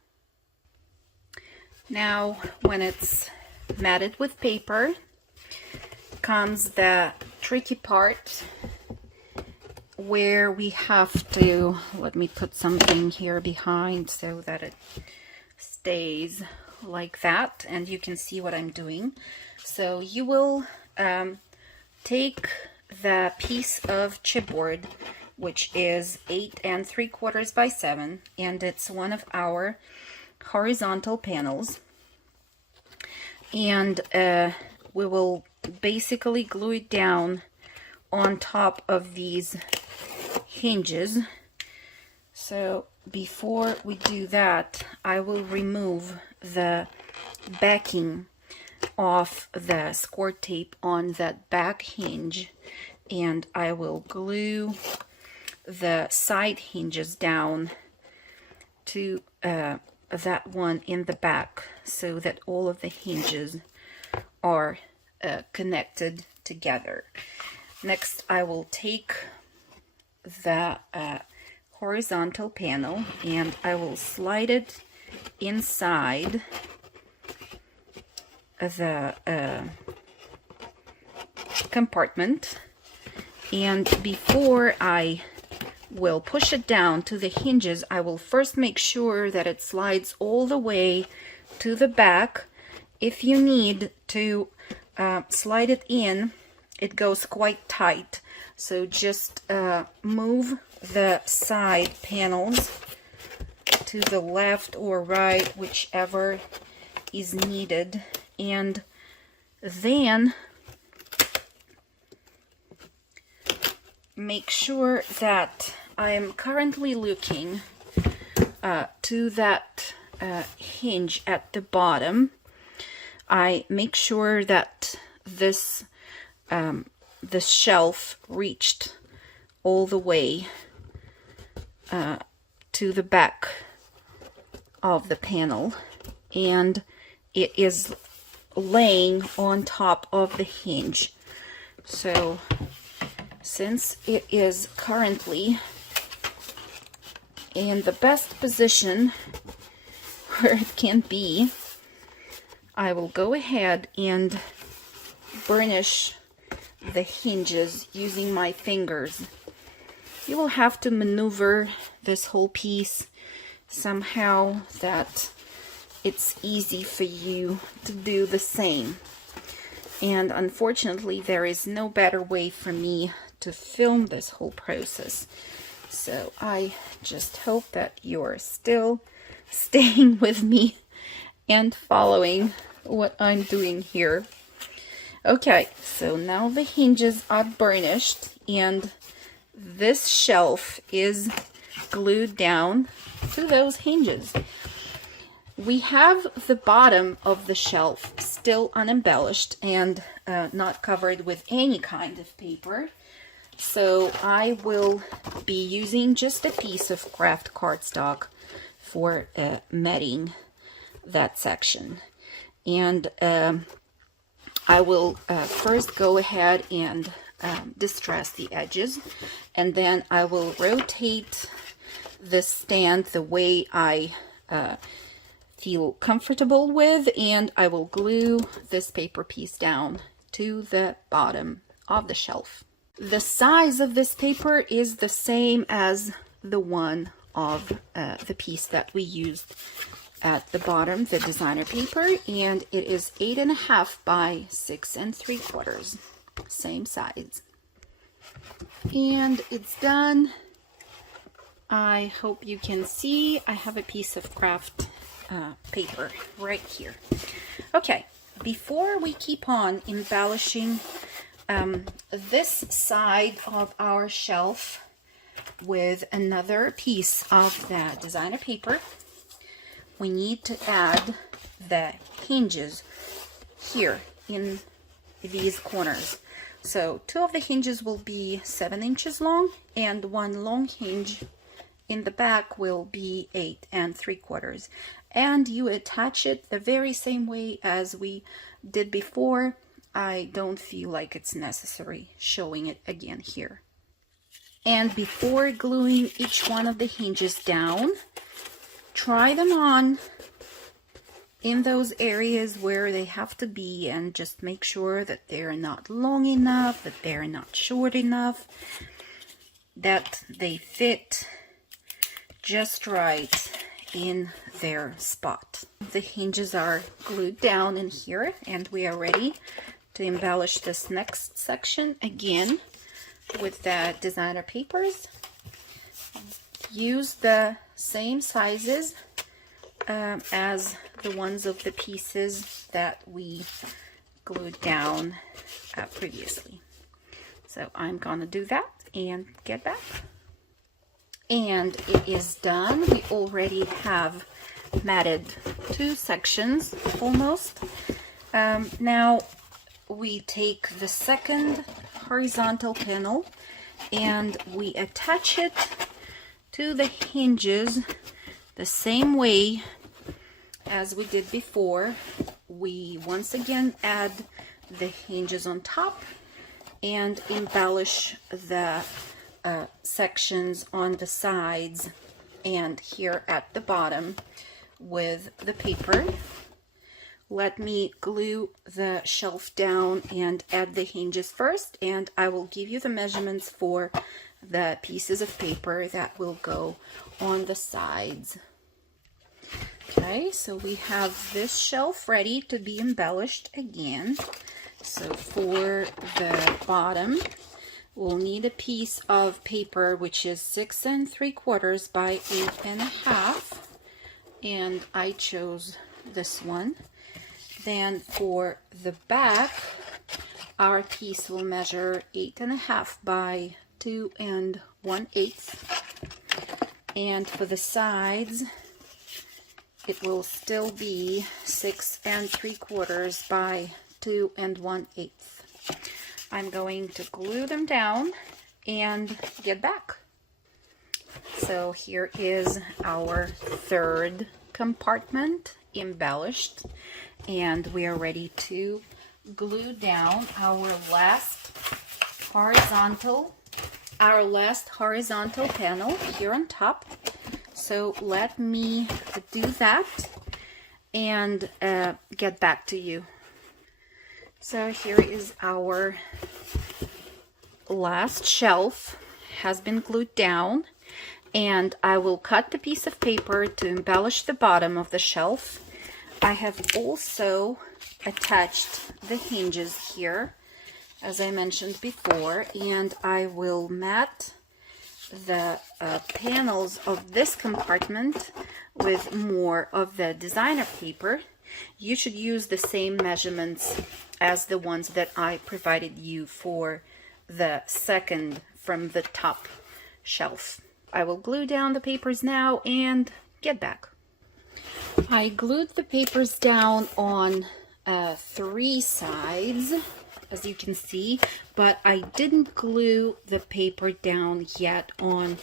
Now, when it's matted with paper, comes the tricky part where we have to, let me put something here behind so that it stays like that and you can see what I'm doing. So you will take the piece of chipboard, which is 8 3/4 by 7, and it's one of our horizontal panels, and we will basically glue it down on top of these hinges. So before we do that, I will remove the backing off the score tape on that back hinge, and I will glue the side hinges down to that one in the back so that all of the hinges are connected together. Next, I will take the horizontal panel and I will slide it inside the compartment, and before I will push it down to the hinges, I will first make sure that it slides all the way to the back. If you need to slide it in, it goes quite tight, so just move the side panels to the left or right, whichever is needed, and then make sure that I am currently looking to that hinge at the bottom. I make sure that this the shelf reached all the way to the back of the panel, and it is laying on top of the hinge. So since it is currently in the best position where it can be, I will go ahead and burnish the hinges using my fingers. You will have to maneuver this whole piece somehow that it's easy for you to do the same. And unfortunately, there is no better way for me to film this whole process. So I just hope that you're still staying with me and following what I'm doing here. Okay, so now the hinges are burnished and this shelf is glued down to those hinges. We have the bottom of the shelf still unembellished and not covered with any kind of paper. So I will be using just a piece of kraft cardstock for matting that section. And I will first go ahead and distress the edges, and then I will rotate the stand the way I feel comfortable with, and I will glue this paper piece down to the bottom of the shelf. The size of this paper is the same as the one of the piece that we used at the bottom, the designer paper, and it is 8.5 by 6 3/4, same size. And it's done. I hope you can see I have a piece of kraft paper right here. Okay, before we keep on embellishing this side of our shelf with another piece of the designer paper, we need to add the hinges here in these corners. So 2 of the hinges will be 7 inches long, and 1 long hinge in the back will be 8 3/4. And you attach it the very same way as we did before. I don't feel like it's necessary showing it again here. And before gluing each one of the hinges down, try them on in those areas where they have to be, and just make sure that they're not long enough, that they're not short enough, that they fit just right in their spot. The hinges are glued down in here, and we are ready to embellish this next section again with the designer papers. Use the same sizes as the ones of the pieces that we glued down previously. So I'm gonna do that and get back. And it is done. We already have matted 2 sections almost. Now we take the second horizontal panel and we attach it to the hinges the same way as we did before. We once again add the hinges on top and embellish the sections on the sides and here at the bottom with the paper. Let me glue the shelf down and add the hinges first, and I will give you the measurements for the pieces of paper that will go on the sides. Okay, so we have this shelf ready to be embellished again. So for the bottom, we'll need a piece of paper which is 6 3/4 by 8 1/2, and I chose this one. Then for the back, our piece will measure 8 1/2 by 2 1/8, and for the sides, it will still be 6 3/4 by 2 1/8. I'm going to glue them down and get back. So here is our third compartment embellished, and we are ready to glue down our last horizontal panel here on top. So let me do that and get back to you. So here is our last shelf, has been glued down, and I will cut the piece of paper to embellish the bottom of the shelf. I have also attached the hinges here, as I mentioned before, and I will mat the panels of this compartment with more of the designer paper. You should use the same measurements as the ones that I provided you for the second from the top shelf. I will glue down the papers now and get back. I glued the papers down on 3 sides, as you can see, but I didn't glue the paper down yet on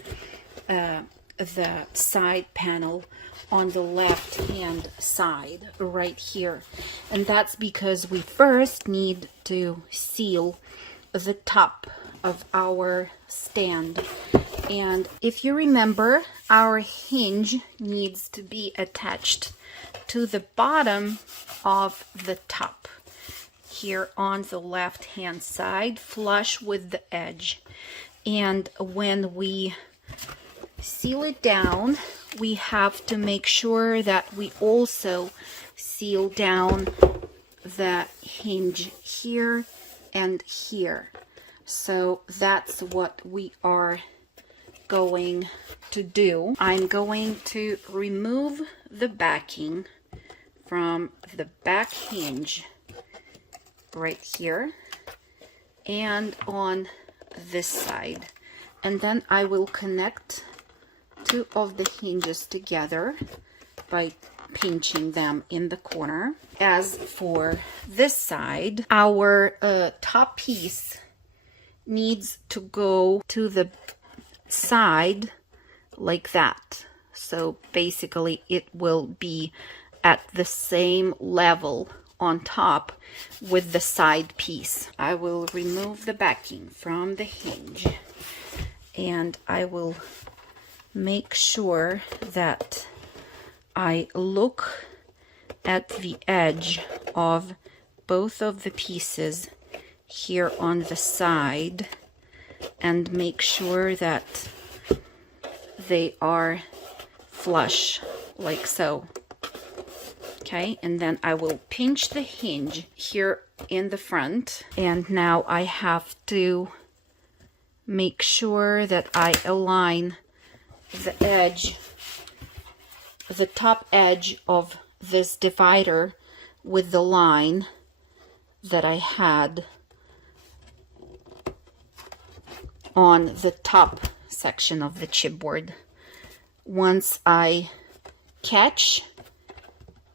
the side panel on the left hand side right here, and that's because we first need to seal the top of our stand. And if you remember, our hinge needs to be attached to the bottom of the top here on the left hand side, flush with the edge. And when we seal it down, we have to make sure that we also seal down the hinge here and here. So that's what we are going to do. I'm going to remove the backing from the back hinge right here and on this side, and then I will connect 2 of the hinges together by pinching them in the corner. As for this side, our top piece needs to go to the side like that. So basically it will be at the same level on top with the side piece. I will remove the backing from the hinge, and I will make sure that I look at the edge of both of the pieces here on the side and make sure that they are flush like so. Okay, and then I will pinch the hinge here in the front, and now I have to make sure that I align the edge, the top edge of this divider with the line that I had on the top section of the chipboard. Once I catch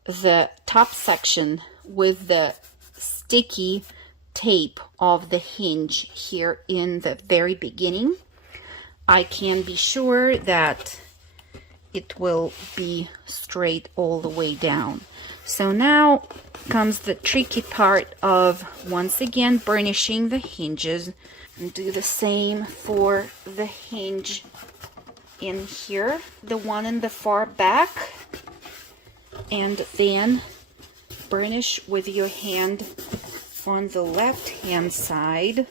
the top section with the sticky tape of the hinge here in the very beginning, I can be sure that it will be straight all the way down. So now comes the tricky part of once again burnishing the hinges, and do the same for the hinge in here, the one in the far back, and then burnish with your hand on the left hand side.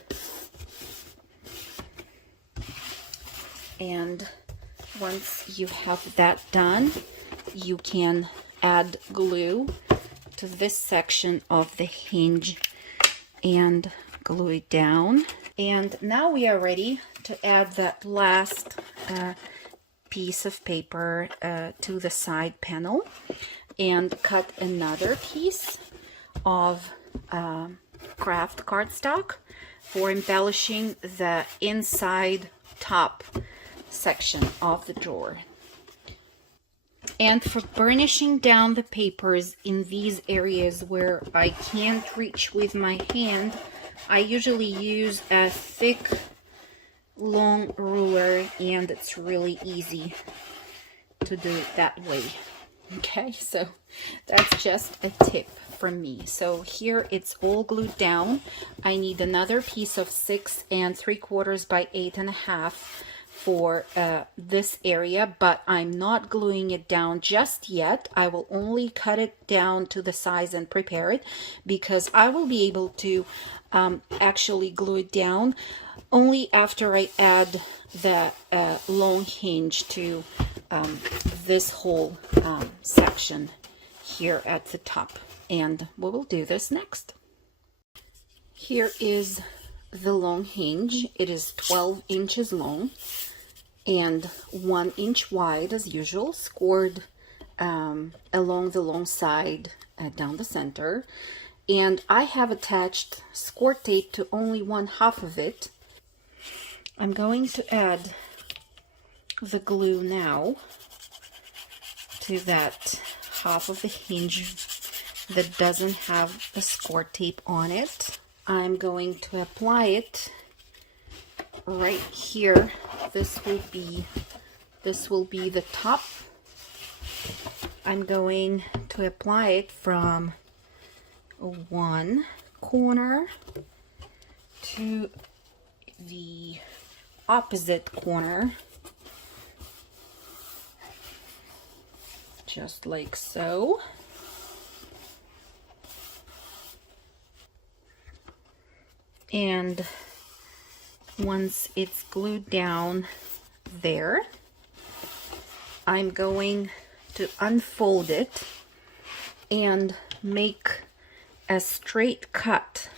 And once you have that done, you can add glue to this section of the hinge and glue it down. And now we are ready to add that last piece of paper to the side panel, and cut another piece of kraft cardstock for embellishing the inside top section of the drawer. And for burnishing down the papers in these areas where I can't reach with my hand, I usually use a thick long ruler, and it's really easy to do it that way. Okay, so that's just a tip from me. So here it's all glued down. I need another piece of 6 3/4 by 8.5 for this area, but I'm not gluing it down just yet. I will only cut it down to the size and prepare it, because I will be able to actually glue it down only after I add the long hinge to this whole section here at the top, and we will do this next. Here is the long hinge. It is 12 inches long and 1 inch wide as usual, scored along the long side down the center, and I have attached score tape to only 1/2 of it. I'm going to add the glue now to that half of the hinge that doesn't have the score tape on it. I'm going to apply it right here. This will be the top. I'm going to apply it from one corner to the opposite corner, just like so. And once it's glued down there, I'm going to unfold it and make a straight cut,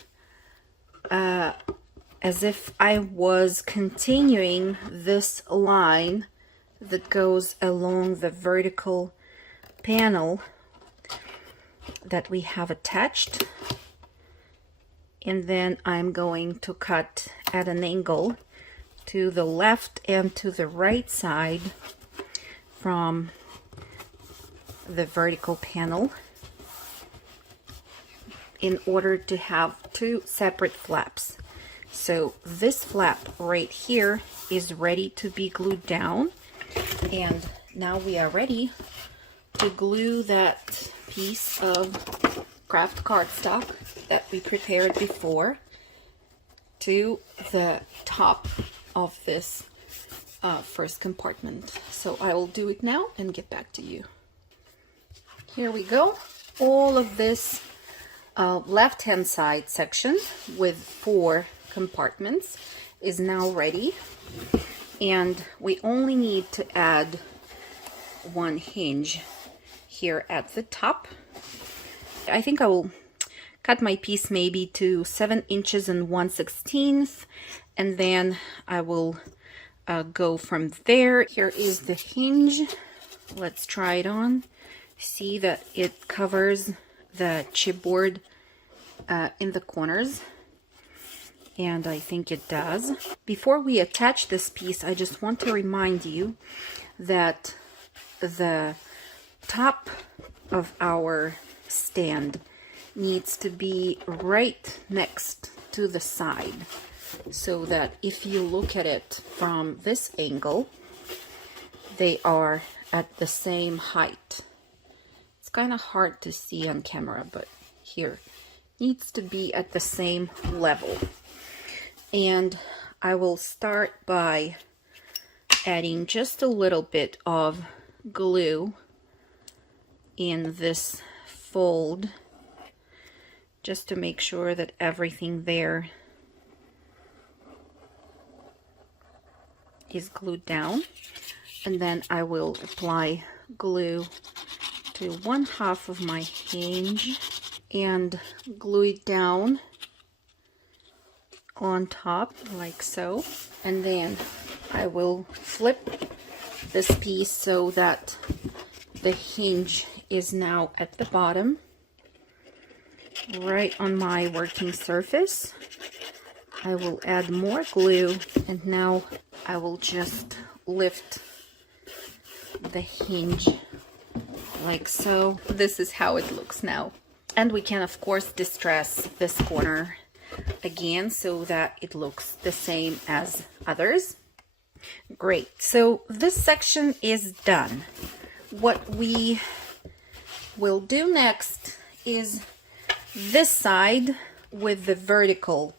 as if I was continuing this line that goes along the vertical panel that we have attached. And then I'm going to cut at an angle to the left and to the right side from the vertical panel in order to have 2 separate flaps. So this flap right here is ready to be glued down, and now we are ready to glue that piece of kraft cardstock that we prepared before to the top of this first compartment. So I will do it now and get back to you. Here we go. All of this left-hand side section with 4 compartments is now ready, and we only need to add 1 hinge here at the top. I think I will cut my piece maybe to 7 inches and 1/16, and then I will go from there. Here is the hinge. Let's try it on. See that it covers the chipboard in the corners, and I think it does. Before we attach this piece, I just want to remind you that the top of our stand needs to be right next to the side, so that if you look at it from this angle, they are at the same height. It's kind of hard to see on camera, but here needs to be at the same level. And I will start by adding just a little bit of glue in this fold, just to make sure that everything there is glued down. And then I will apply glue to 1/2 of my hinge and glue it down on top like so. And then I will flip this piece so that the hinge is now at the bottom, right on my working surface. I will add more glue, and now I will just lift the hinge like so. This is how it looks now. And we can of course distress this corner again so that it looks the same as others. Great, so this section is done. What we will do next is this side with the vertical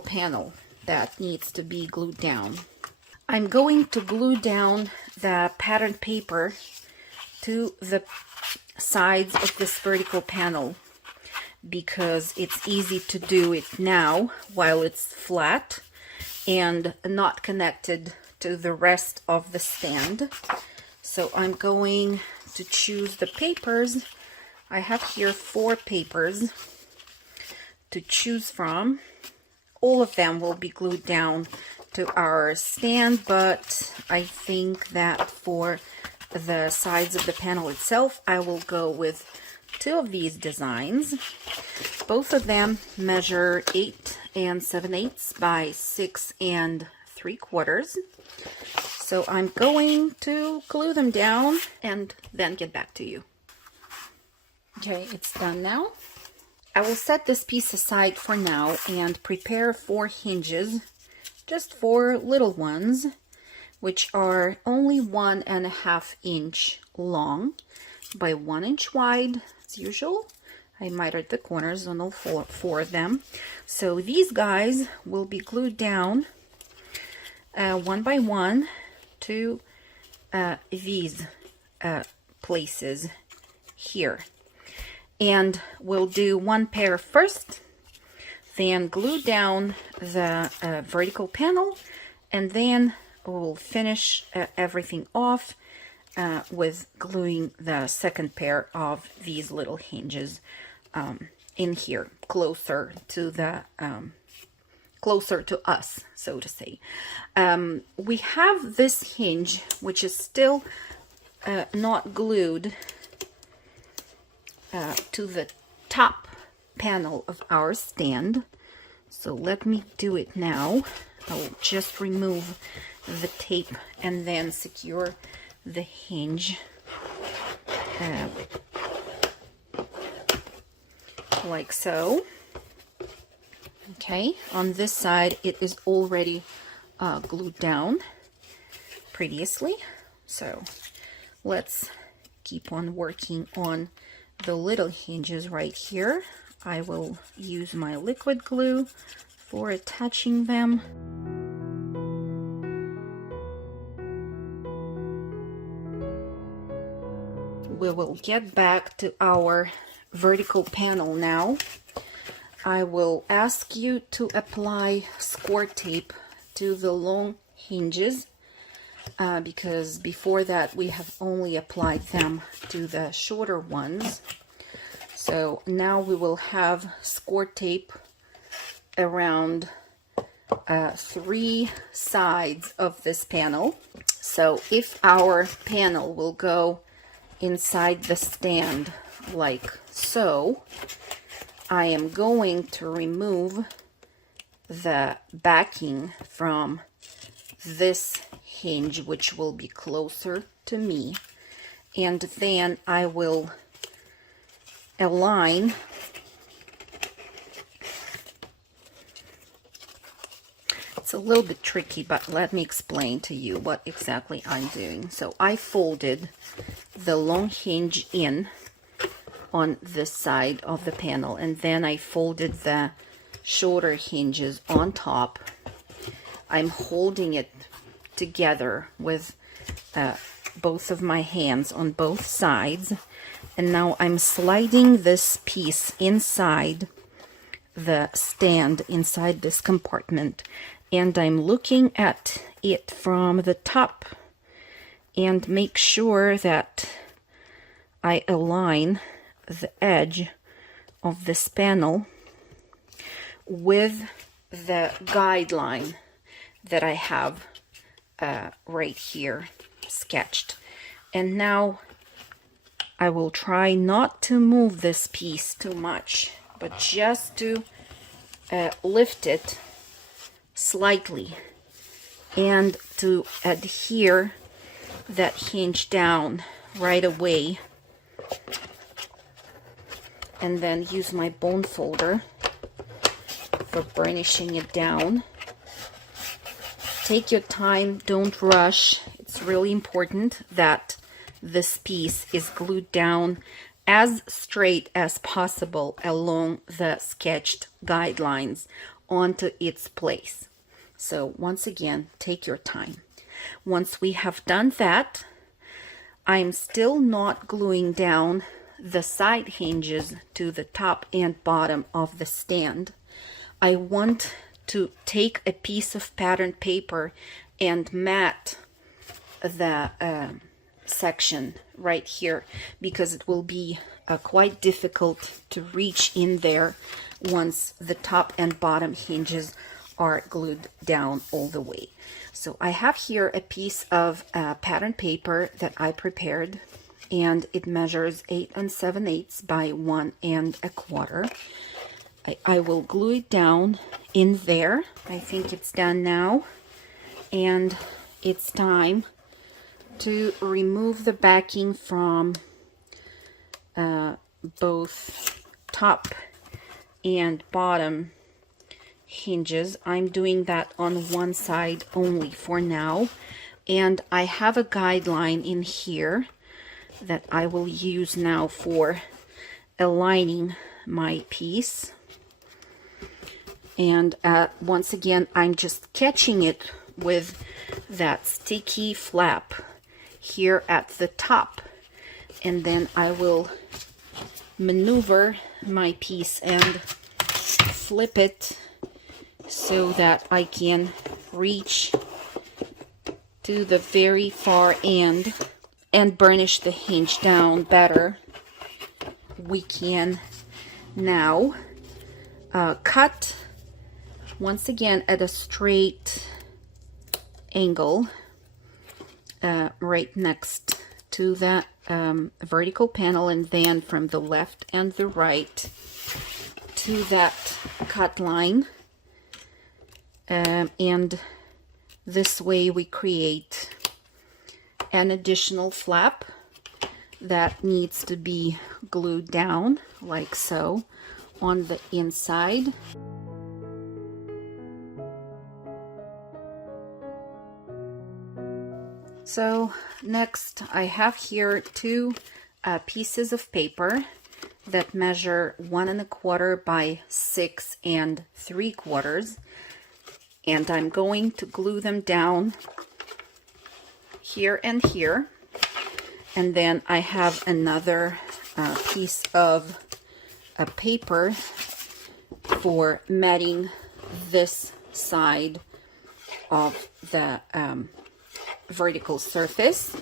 panel that needs to be glued down. I'm going to glue down the pattern paper to the sides of this vertical panel because it's easy to do it now while it's flat and not connected to the rest of the stand. So I'm going to choose the papers. I have here 4 papers to choose from. All of them will be glued down to our stand, but I think that for the sides of the panel itself, I will go with 2 of these designs. Both of them measure 8 7/8 by 6 3/4. So I'm going to glue them down and then get back to you. Okay, it's done now. I will set this piece aside for now and prepare 4 hinges, just 4 little ones, which are only 1.5 inch long by 1 inch wide as usual. I mitered the corners on all 4 of them. So these guys will be glued down one by one to these places here. And we'll do 1 pair first, then glue down the vertical panel, and then we'll finish everything off with gluing the second pair of these little hinges in here, closer to us, so to say. We have this hinge, which is still not glued to the top panel of our stand. So let me do it now. I will just remove the tape and then secure the hinge like so. Okay, on this side it is already glued down previously, so let's keep on working on the little hinges right here. I will use my liquid glue for attaching them. We will get back to our vertical panel now. I will ask you to apply score tape to the long hinges because before that we have only applied them to the shorter ones. So now we will have score tape around 3 sides of this panel. So if our panel will go inside the stand like so, I am going to remove the backing from this hinge, which will be closer to me, and then I will align it's a little bit tricky, but let me explain to you what exactly I'm doing. So I folded the long hinge in on this side of the panel, and then I folded the shorter hinges on top. I'm holding it together with both of my hands on both sides, and now I'm sliding this piece inside the stand, inside this compartment, and I'm looking at it from the top and make sure that I align the edge of this panel with the guideline that I have right here sketched. And now I will try not to move this piece too much, but just to lift it slightly and to adhere that hinge down right away, and then use my bone folder for burnishing it down. Take your time, don't rush. It's really important that this piece is glued down as straight as possible along the sketched guidelines onto its place. So once again, take your time. Once we have done that, I'm still not gluing down the side hinges to the top and bottom of the stand. I want to take a piece of pattern paper and mat the section right here, because it will be quite difficult to reach in there once the top and bottom hinges are glued down all the way. So I have here a piece of pattern paper that I prepared, and it measures 8 7/8 by 1 1/4. I will glue it down in there. I think it's done now, and it's time to remove the backing from both top and bottom hinges. I'm doing that on one side only for now, and I have a guideline in here that I will use now for aligning my piece. And once again, I'm just catching it with that sticky flap here at the top, and then I will maneuver my piece and flip it so that I can reach to the very far end and burnish the hinge down better. We can now cut once again at a straight angle right next to that vertical panel, and then from the left and the right to that cut line, and this way we create an additional flap that needs to be glued down like so on the inside. So next I have here two pieces of paper that measure 1 1/4 by 6 3/4, and I'm going to glue them down here and here. And then I have another piece of paper for matting this side of the vertical surface,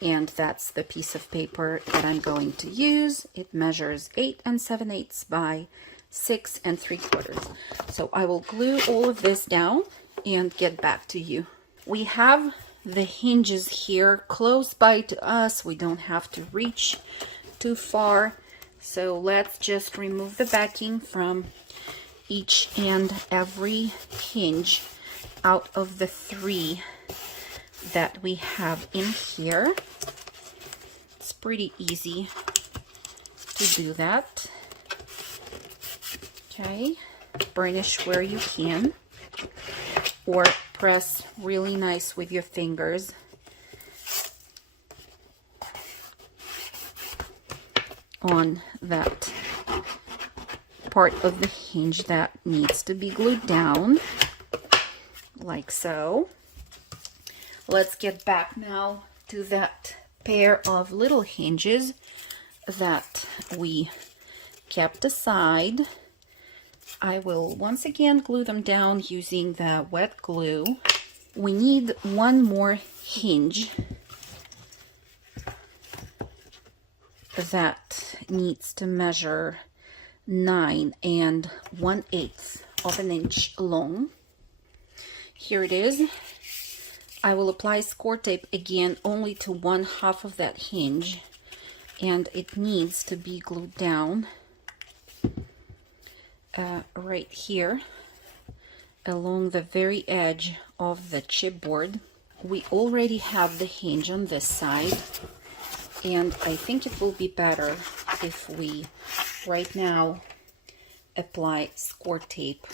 and that's the piece of paper that I'm going to use. It measures 8 7/8 by 6 3/4. So I will glue all of this down and get back to you. We have the hinges here close by to us. We don't have to reach too far. So let's just remove the backing from each and every hinge out of the 3 that we have in here. It's pretty easy to do that. Okay, burnish where you can, or press really nice with your fingers. On that part of the hinge that needs to be glued down, like so. Let's get back now to that pair of little hinges that we kept aside. I will once again glue them down using the wet glue. We need one more hinge that needs to measure 9 1/8 of an inch long. Here it is. I will apply score tape again only to 1/2 of that hinge, and it needs to be glued down right here along the very edge of the chipboard. We already have the hinge on this side, and I think it will be better if we right now apply score tape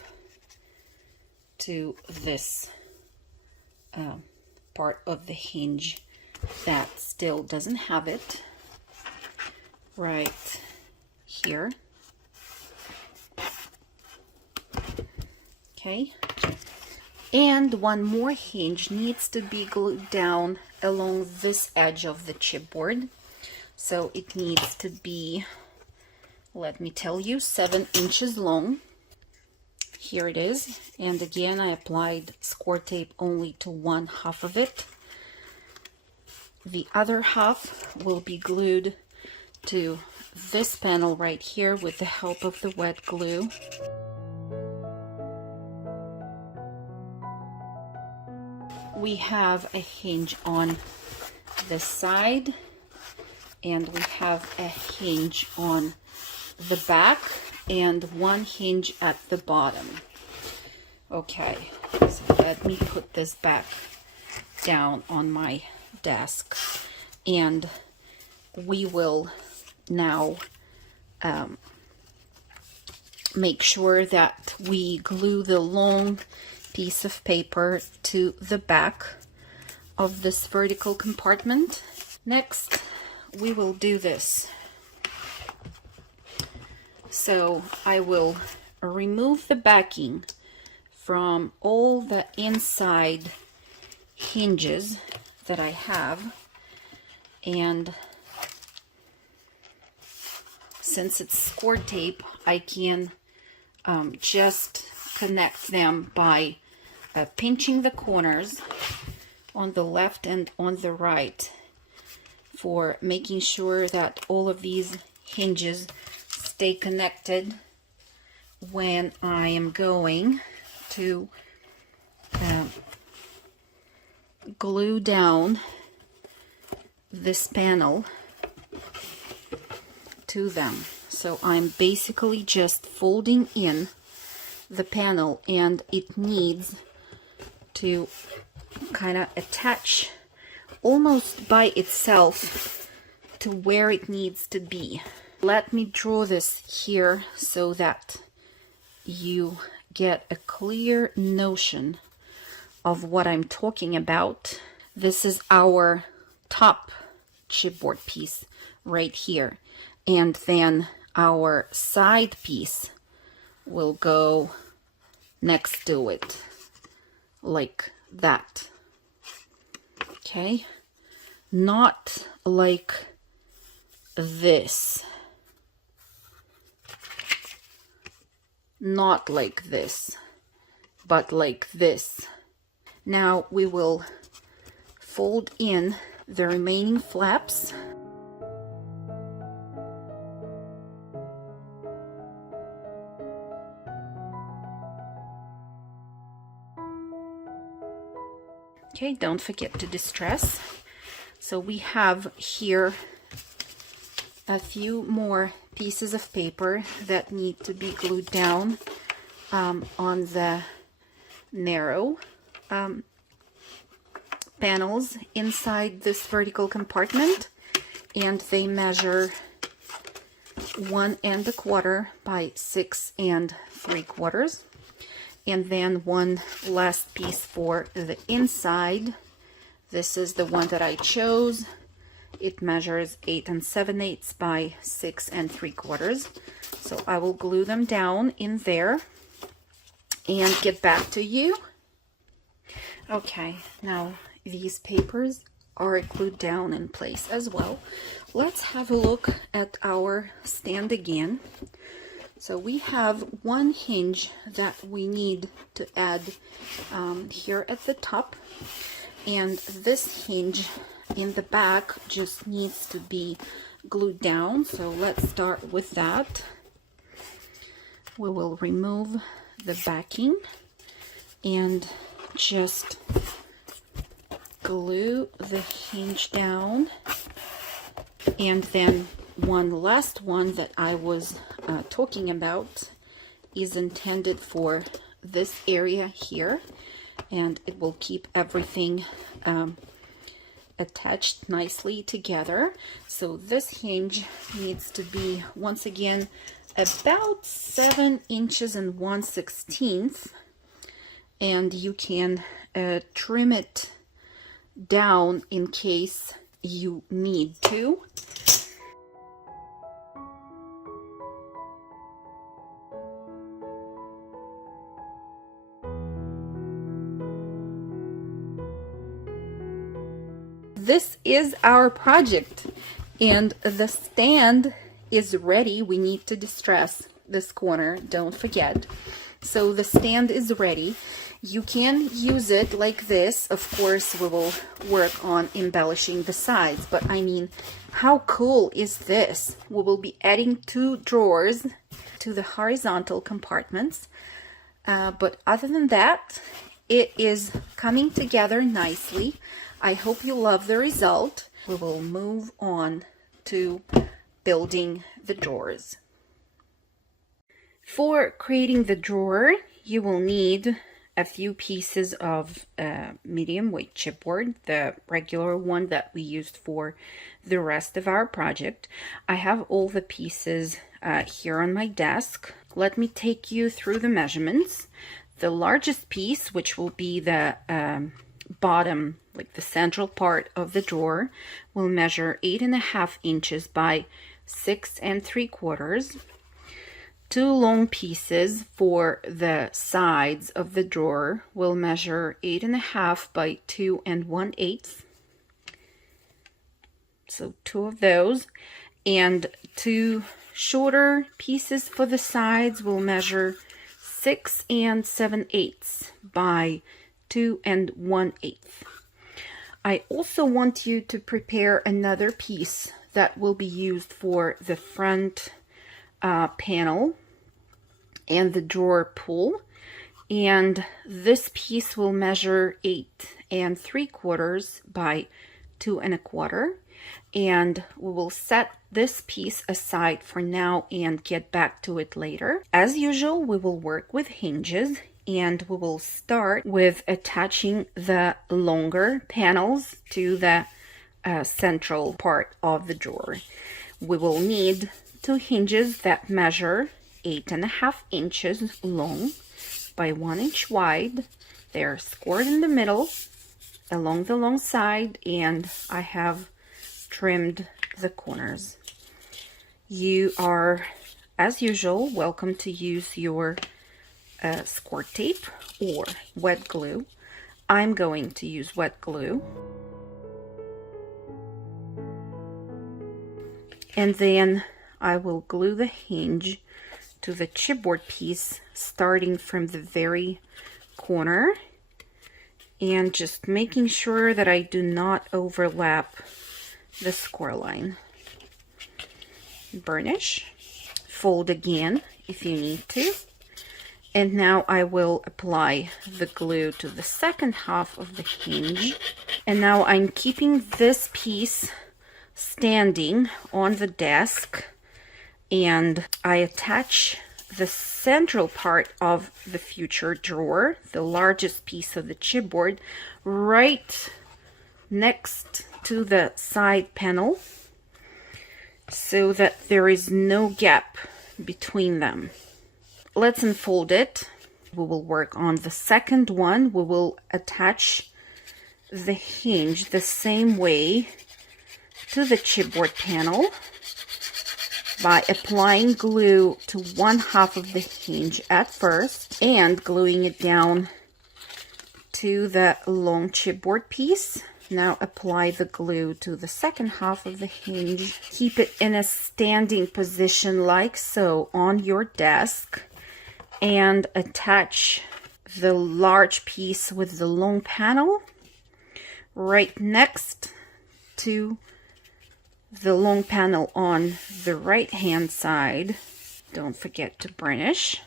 to this part of the hinge that still doesn't have it, right here. Okay, and one more hinge needs to be glued down along this edge of the chipboard. So it needs to be, let me tell you, 7 inches long. Here it is. And again, I applied score tape only to 1/2 of it. The other half will be glued to this panel right here with the help of the wet glue. We have a hinge on this side, and we have a hinge on the back, and one hinge at the bottom. Okay, so let me put this back down on my desk, and we will now make sure that we glue the long piece of paper to the back of this vertical compartment. Next, we will do this. So I will remove the backing from all the inside hinges that I have, and since it's score tape, I can just connect them by pinching the corners on the left and on the right for making sure that all of these hinges stay connected when I am going to glue down this panel to them. So I'm basically just folding in the panel, and it needs to kind of attach almost by itself to where it needs to be. Let me draw this here so that you get a clear notion of what I'm talking about. This is our top chipboard piece right here, and then our side piece will go next to it like that. Okay, not like this, not like this, but like this. Now we will fold in the remaining flaps. Okay, don't forget to distress. So we have here a few more pieces of paper that need to be glued down on the narrow panels inside this vertical compartment, and they measure 1 1/4 by 6 3/4. And then one last piece for the inside. This is the one that I chose. It measures 8 7/8 by 6 3/4. So I will glue them down in there and get back to you. Okay, now these papers are glued down in place as well. Let's have a look at our stand again. So we have one hinge that we need to add here at the top, and this hinge in the back just needs to be glued down. So let's start with that. We will remove the backing and just glue the hinge down, and then one last one that I was talking about is intended for this area here, and it will keep everything attached nicely together. So this hinge needs to be, once again, about 7 inches and 1/16, and you can trim it down in case you need to. This is our project, and the stand is ready. We need to distress this corner, don't forget. So the stand is ready. You can use it like this. Of course, we will work on embellishing the sides, but I mean, how cool is this? We will be adding 2 drawers to the horizontal compartments, but other than that, it is coming together nicely. I hope you love the result. We will move on to building the drawers. For creating the drawer, you will need a few pieces of medium weight chipboard, the regular one that we used for the rest of our project. I have all the pieces here on my desk. Let me take you through the measurements. The largest piece, which will be the bottom, like the central part of the drawer, will measure 8 1/2 inches by 6 3/4. 2 long pieces for the sides of the drawer will measure 8 1/2 by 2 1/8. So 2 of those, and 2 shorter pieces for the sides will measure 6 7/8 by 2 1/8. I also want you to prepare another piece that will be used for the front panel and the drawer pull, and this piece will measure 8 3/4 by 2 1/4, and we will set this piece aside for now and get back to it later. As usual, we will work with hinges, and we will start with attaching the longer panels to the central part of the drawer. We will need 2 hinges that measure 8 1/2 inches long by 1 inch wide. They're scored in the middle along the long side, and I have trimmed the corners. You are, as usual, welcome to use your score tape or wet glue. I'm going to use wet glue. And then I will glue the hinge to the chipboard piece, starting from the very corner, and just making sure that I do not overlap the score line. Burnish, fold again if you need to, and now I will apply the glue to the second half of the hinge. And now I'm keeping this piece standing on the desk, and I attach the central part of the future drawer, the largest piece of the chipboard, right next to the side panel, so that there is no gap between them. Let's unfold it. We will work on the second one. We will attach the hinge the same way to the chipboard panel by applying glue to one half of the hinge at first and gluing it down to the long chipboard piece. Now apply the glue to the second half of the hinge. Keep it in a standing position like so on your desk, and attach the large piece with the long panel right next to the long panel on the right hand side. Don't forget to burnish.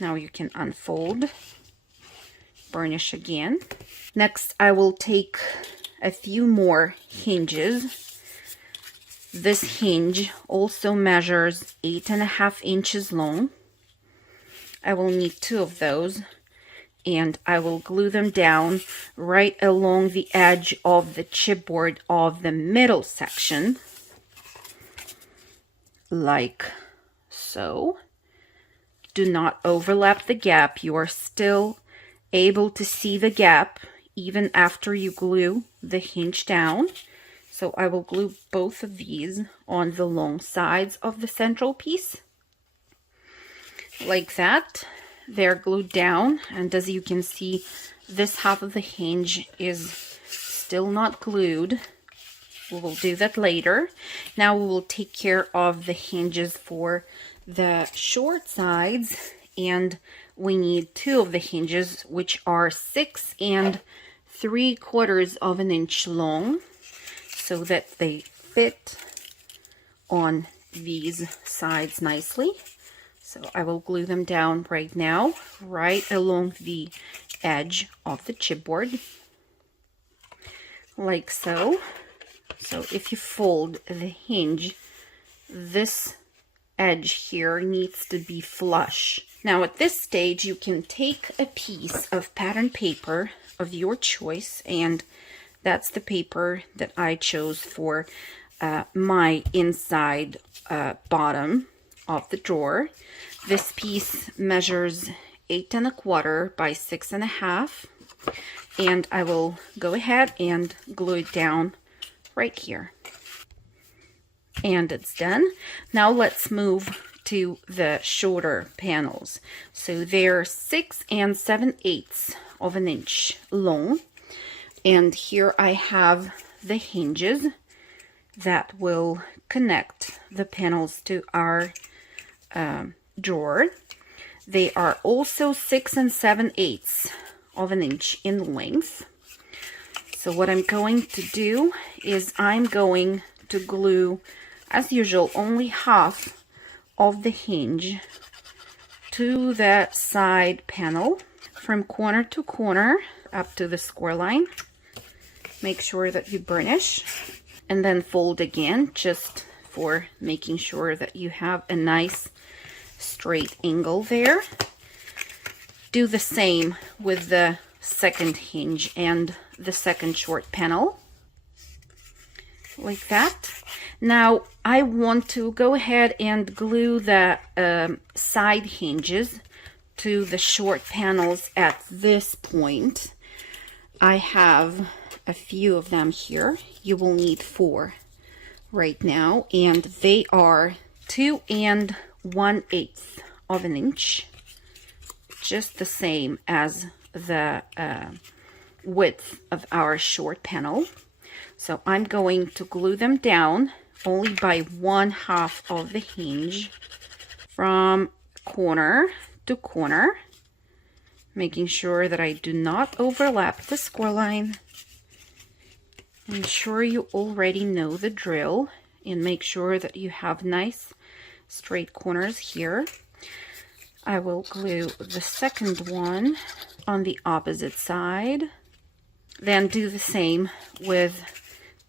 Now you can unfold, burnish again. Next, I will take a few more hinges. This hinge also measures 8.5 inches long. I will need 2 of those, and I will glue them down right along the edge of the chipboard of the middle section, like so. Do not overlap the gap. You are still able to see the gap even after you glue the hinge down. So I will glue both of these on the long sides of the central piece, like that. They're glued down, and as you can see, this half of the hinge is still not glued. We will do that later. Now we will take care of the hinges for the short sides, and we need 2 of the hinges, which are 6 3/4 of an inch long, so that they fit on these sides nicely. So I will glue them down right now, right along the edge of the chipboard, like so. So if you fold the hinge, this edge here needs to be flush. Now at this stage, you can take a piece of pattern paper of your choice, and that's the paper that I chose for my inside bottom of the drawer. This piece measures 8 1/4 by 6 1/2, and I will go ahead and glue it down right here. And it's done. Now let's move to the shorter panels. So they're 6 7/8 of an inch long, and here I have the hinges that will connect the panels to our drawer. They are also 6 7/8 of an inch in length. So what I'm going to do is I'm going to glue, as usual, only half of the hinge to the side panel from corner to corner up to the score line. Make sure that you burnish, and then fold again, just for making sure that you have a nice straight angle there. Do the same with the second hinge and the second short panel, like that. Now I want to go ahead and glue the side hinges to the short panels at this point. I have a few of them here. You will need 4 right now, and they are 2 1/8 of an inch just the same as the width of our short panel. So I'm going to glue them down only by 1/2 of the hinge from corner to corner, making sure that I do not overlap the score line. I'm sure you already know the drill, and make sure that you have nice straight corners here. I will glue the second one on the opposite side. Then do the same with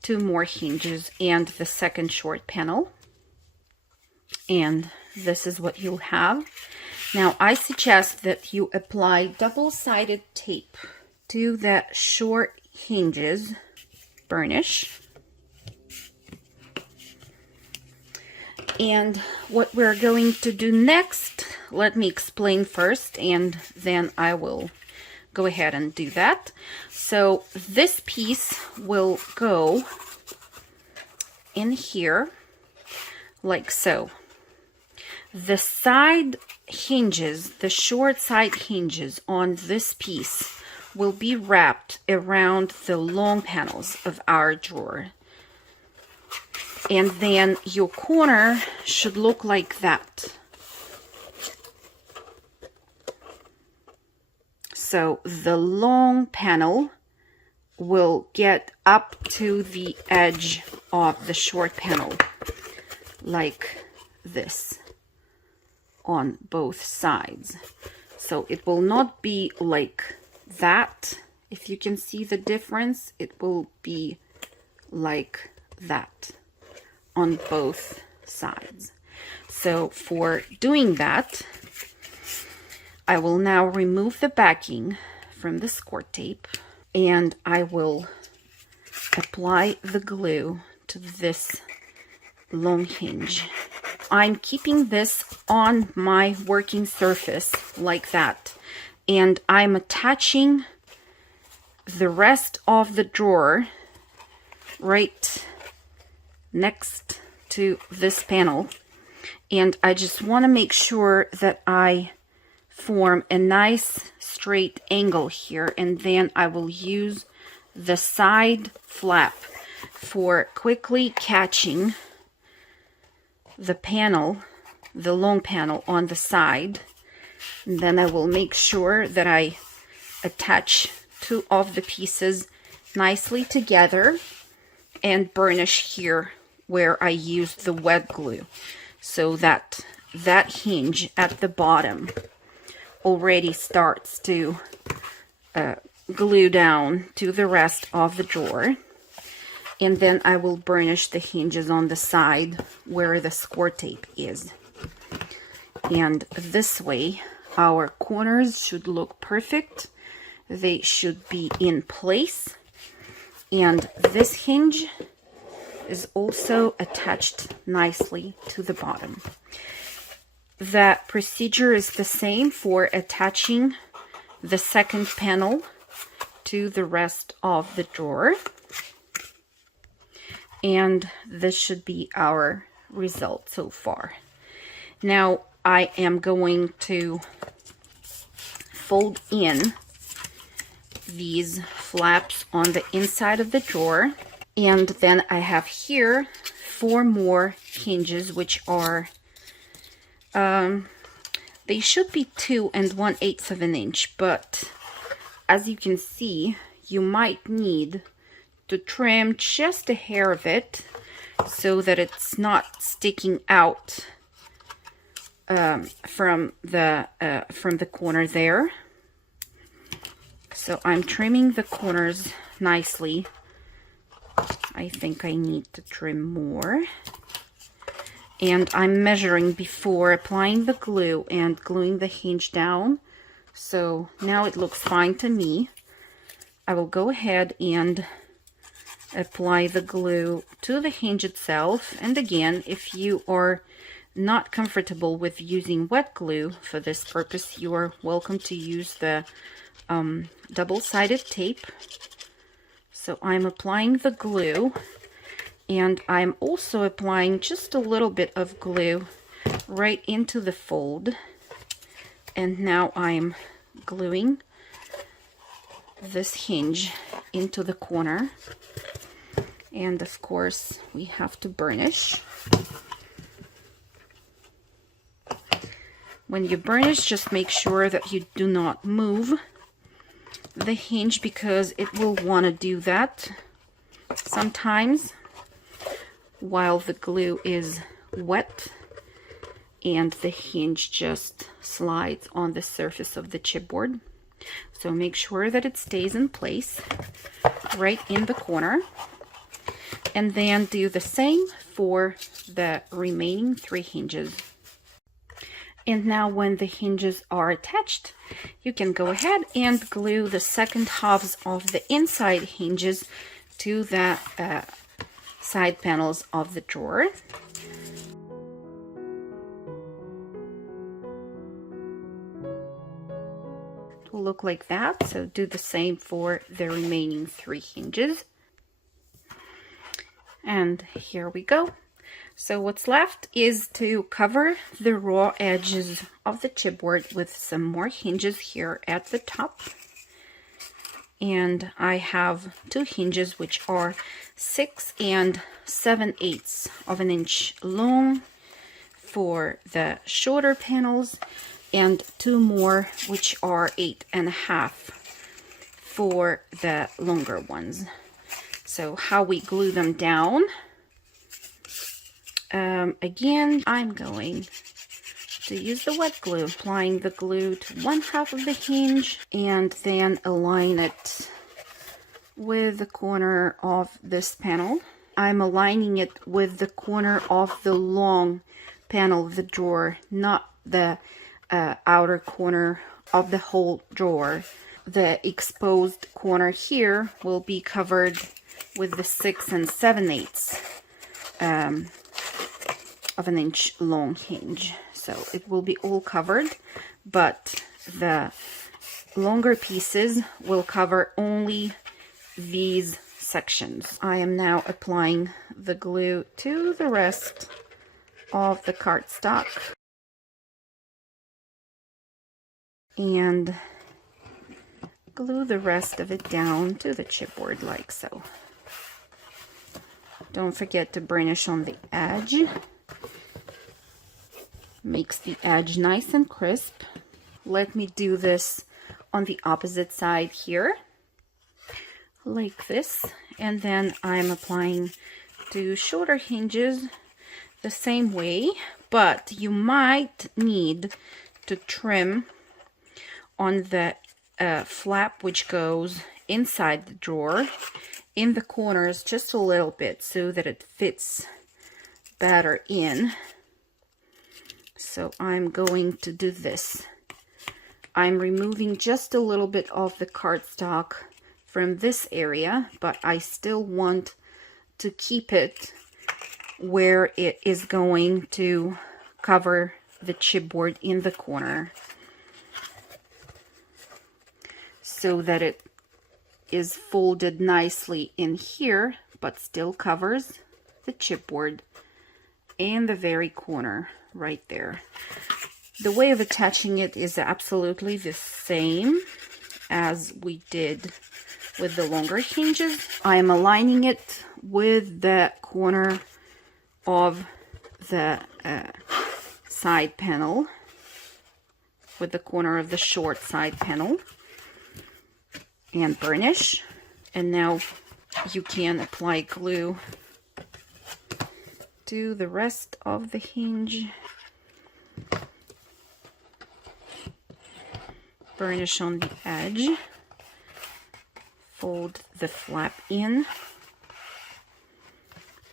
2 more hinges and the second short panel. And this is what you'll have. Now I suggest that you apply double-sided tape to the short hinges, burnish. And what we're going to do next, let me explain first, and then I will go ahead and do that. So this piece will go in here like so. The side hinges, the short side hinges on this piece will be wrapped around the long panels of our drawer. And then your corner should look like that. So the long panel will get up to the edge of the short panel like this on both sides. So it will not be like that. If you can see the difference, it will be like that on both sides. So for doing that, I will now remove the backing from the score tape, and I will apply the glue to this long hinge. I'm keeping this on my working surface like that, and I'm attaching the rest of the drawer right next to this panel, and I just want to make sure that I form a nice straight angle here, and then I will use the side flap for quickly catching the panel, the long panel on the side. And then I will make sure that I attach 2 of the pieces nicely together and burnish here where I used the wet glue, so that that hinge at the bottom already starts to glue down to the rest of the drawer. And then I will burnish the hinges on the side where the score tape is. And this way our corners should look perfect. They should be in place. And this hinge is also attached nicely to the bottom. That procedure is the same for attaching the second panel to the rest of the drawer. And this should be our result so far. Now I am going to fold in these flaps on the inside of the drawer, and then I have here 4 more hinges, which are they should be 2 1/8 of an inch, but as you can see, you might need to trim just a hair of it so that it's not sticking out from the corner there. So I'm trimming the corners nicely. I think I need to trim more. And I'm measuring before applying the glue and gluing the hinge down. So now it looks fine to me. I will go ahead and apply the glue to the hinge itself. And again, if you are not comfortable with using wet glue for this purpose, you are welcome to use the double-sided tape. So I'm applying the glue, and I'm also applying just a little bit of glue right into the fold And now I'm gluing this hinge into the corner. And of course, we have to burnish. When you burnish, just make sure that you do not move the hinge, because it will want to do that sometimes while the glue is wet and the hinge just slides on the surface of the chipboard. So make sure that it stays in place right in the corner, and then do the same for the remaining 3 hinges. And now when the hinges are attached, you can go ahead and glue the second halves of the inside hinges to the side panels of the drawer. It will look like that, so do the same for the remaining 3 hinges. And here we go. So what's left is to cover the raw edges of the chipboard with some more hinges here at the top. And I have 2 hinges which are 6 7/8 of an inch long for the shorter panels, and 2 more which are 8.5 for the longer ones. So how we glue them down, again, I'm going to use the wet glue, applying the glue to 1/2 of the hinge and then align it with the corner of this panel. I'm aligning it with the corner of the long panel of the drawer, not the outer corner of the whole drawer. The exposed corner here will be covered with the 6 7/8 of an inch long hinge. So it will be all covered, but the longer pieces will cover only these sections. I am now applying the glue to the rest of the cardstock and glue the rest of it down to the chipboard like so. Don't forget to burnish on the edge. Makes the edge nice and crisp. Let me do this on the opposite side here, like this, and then I'm applying 2 shorter hinges the same way, but you might need to trim on the flap which goes inside the drawer in the corners just a little bit so that it fits better in. So I'm going to do this. I'm removing just a little bit of the cardstock from this area, but I still want to keep it where it is going to cover the chipboard in the corner, so that it is folded nicely in here, but still covers the chipboard in the very corner right there. The way of attaching it is absolutely the same as we did with the longer hinges. I am aligning it with the corner of the side panel, with the corner of the short side panel, and burnish. And now you can apply glue to the rest of the hinge, burnish on the edge, fold the flap in,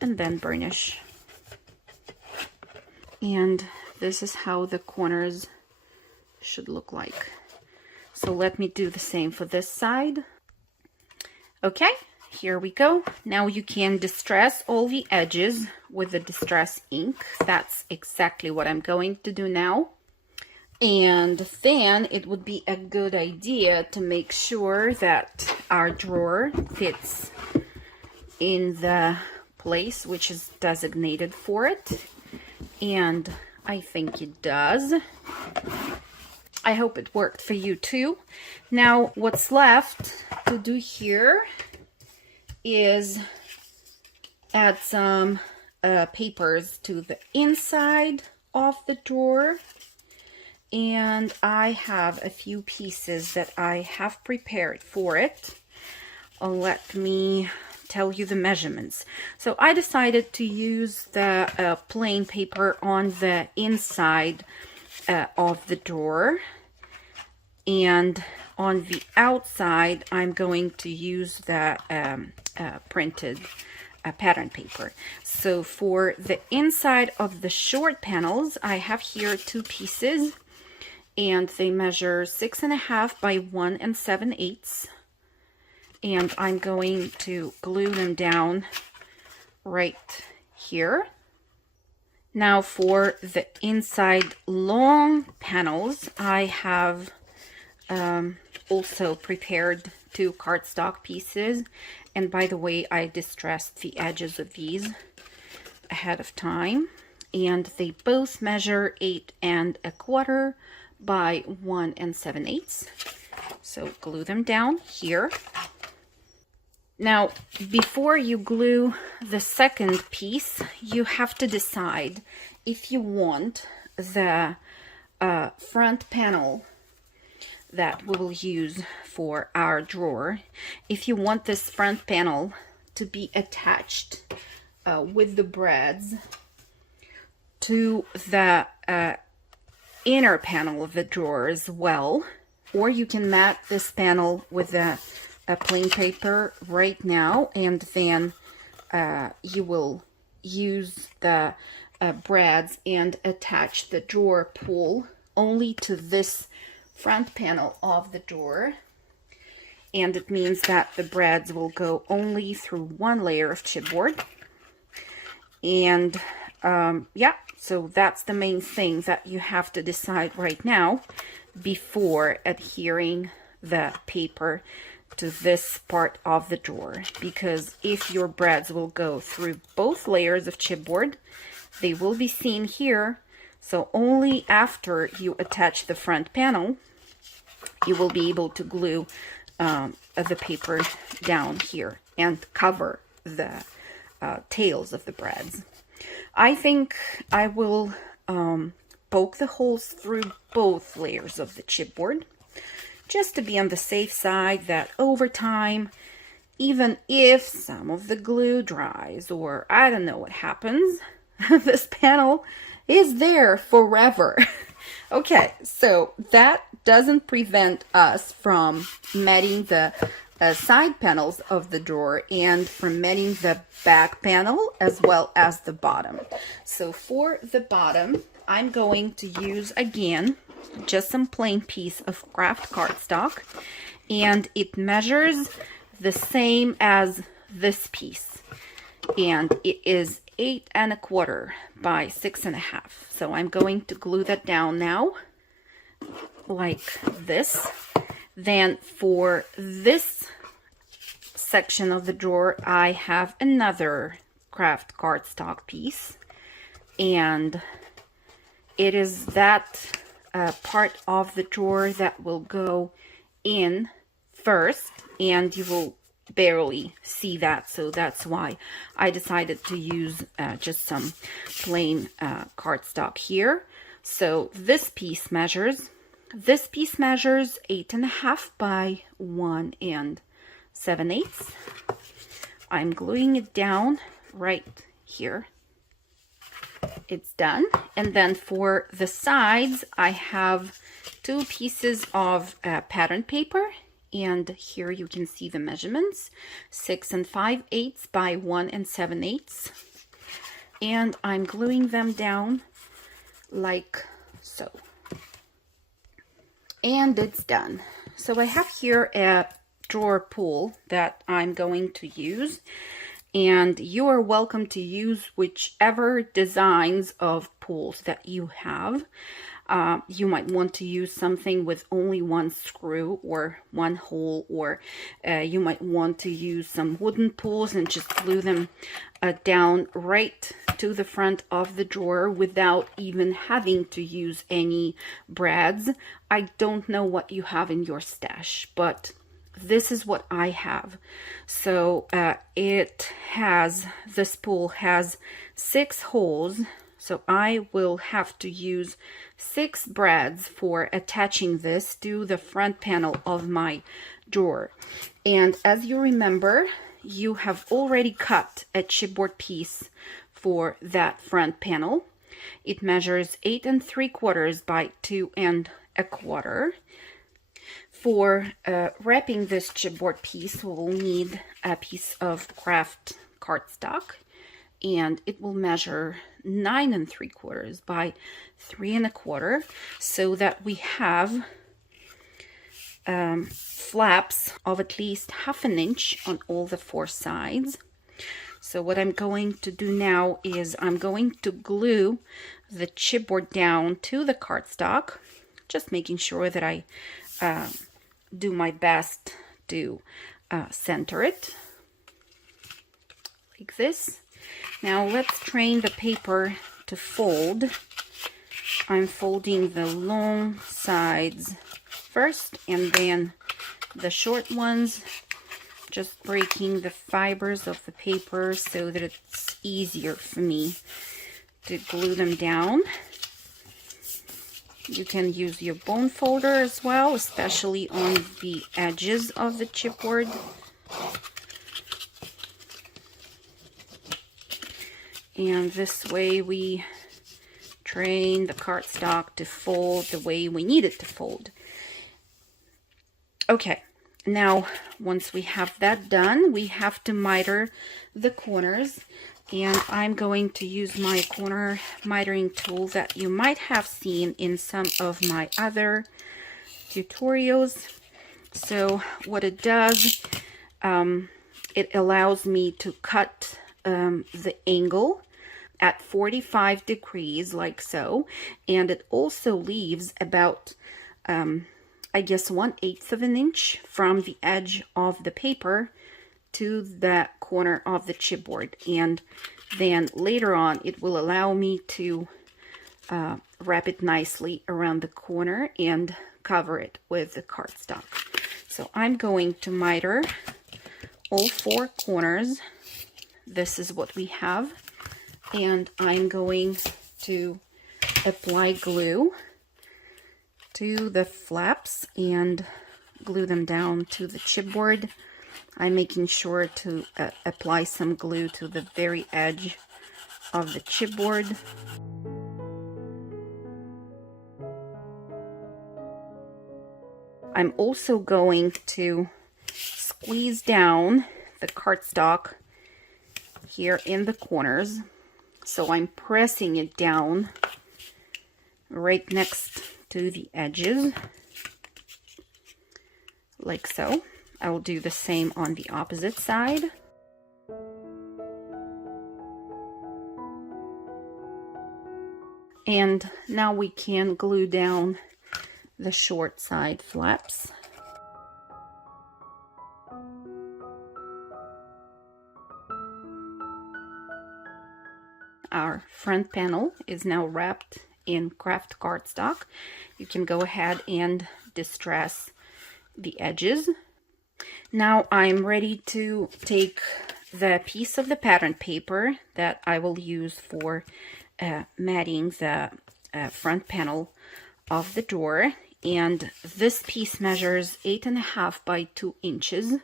and then burnish. And this is how the corners should look like. So let me do the same for this side. Okay, here we go. Now you can distress all the edges with the distress ink. That's exactly what I'm going to do now. And then it would be a good idea to make sure that our drawer fits in the place which is designated for it. And I think it does. I hope it worked for you too. Now what's left to do here is add some papers to the inside of the drawer. And I have a few pieces that I have prepared for it. Let me tell you the measurements. So I decided to use the plain paper on the inside of the drawer, and on the outside I'm going to use the printed pattern paper. So for the inside of the short panels, I have here 2 pieces, and they measure 6.5 by 1 7/8. And I'm going to glue them down right here. Now for the inside long panels, I have also prepared 2 cardstock pieces. And by the way, I distressed the edges of these ahead of time. And they both measure 8.25 by 1 7/8. So glue them down here. Now, before you glue the second piece, you have to decide if you want the front panel that we will use for our drawer, if you want this front panel to be attached with the brads to the inner panel of the drawer as well, or you can mat this panel with a plain paper right now, and then you will use the brads and attach the drawer pull only to this front panel of the drawer. And it means that the brads will go only through 1 layer of chipboard. And yeah, so that's the main thing that you have to decide right now before adhering the paper to this part of the drawer, because if your brads will go through both layers of chipboard, they will be seen here. So only after you attach the front panel, you will be able to glue the paper down here and cover the tails of the brads. I think I will poke the holes through both layers of the chipboard, just to be on the safe side that over time, even if some of the glue dries or I don't know what happens, this panel is there forever. Okay, so that doesn't prevent us from matting the side panels of the drawer and from matting the back panel as well as the bottom. So for the bottom, I'm going to use again just some plain piece of kraft cardstock, and it measures the same as this piece, and it is 8.25 by 6.5. So I'm going to glue that down now like this. Then for this section of the drawer, I have another kraft cardstock piece, and it is that part of the drawer that will go in first, and you will barely see that, so that's why I decided to use just some plain cardstock here. So this piece measures 8.5 by 1 7/8. I'm gluing it down right here. It's done. And then for the sides, I have 2 pieces of pattern paper, and here you can see the measurements, 6 5/8 by 1 7/8. And I'm gluing them down like so. And it's done. So I have here a drawer pull that I'm going to use, and you are welcome to use whichever designs of pulls that you have. You might want to use something with only one screw or one hole, or you might want to use some wooden pulls and just glue them down right to the front of the drawer without even having to use any brads. I don't know what you have in your stash, but this is what I have. So this pull has 6 holes, so I will have to use 6 brads for attaching this to the front panel of my drawer. And as you remember, you have already cut a chipboard piece for that front panel. It measures 8 3/4 by 2 1/4. For wrapping this chipboard piece, we'll need a piece of kraft cardstock, and it will measure 9 3/4 by 3 1/4, so that we have flaps of at least 1/2 inch on all the 4 sides. So what I'm going to do now is I'm going to glue the chipboard down to the cardstock, just making sure that I do my best to center it like this. Now let's train the paper to fold. I'm folding the long sides first and then the short ones, just breaking the fibers of the paper so that it's easier for me to glue them down. You can use your bone folder as well, especially on the edges of the chipboard. And this way we train the cardstock to fold the way we need it to fold. Okay, now once we have that done, we have to miter the corners. And I'm going to use my corner mitering tool that you might have seen in some of my other tutorials. So what it does, it allows me to cut the angle at 45 degrees like so, and it also leaves about I guess 1/8 of an inch from the edge of the paper to the corner of the chipboard, and then later on it will allow me to wrap it nicely around the corner and cover it with the cardstock. So I'm going to miter all 4 corners. This is what we have, and I'm going to apply glue to the flaps and glue them down to the chipboard. I'm making sure to apply some glue to the very edge of the chipboard. I'm also going to squeeze down the cardstock here in the corners. So I'm pressing it down right next to the edges, like so. I will do the same on the opposite side. And now we can glue down the short side flaps. Our front panel is now wrapped in kraft cardstock. You can go ahead and distress the edges. Now I'm ready to take the piece of the pattern paper that I will use for matting the front panel of the drawer, and this piece measures 8.5 by 2 inches.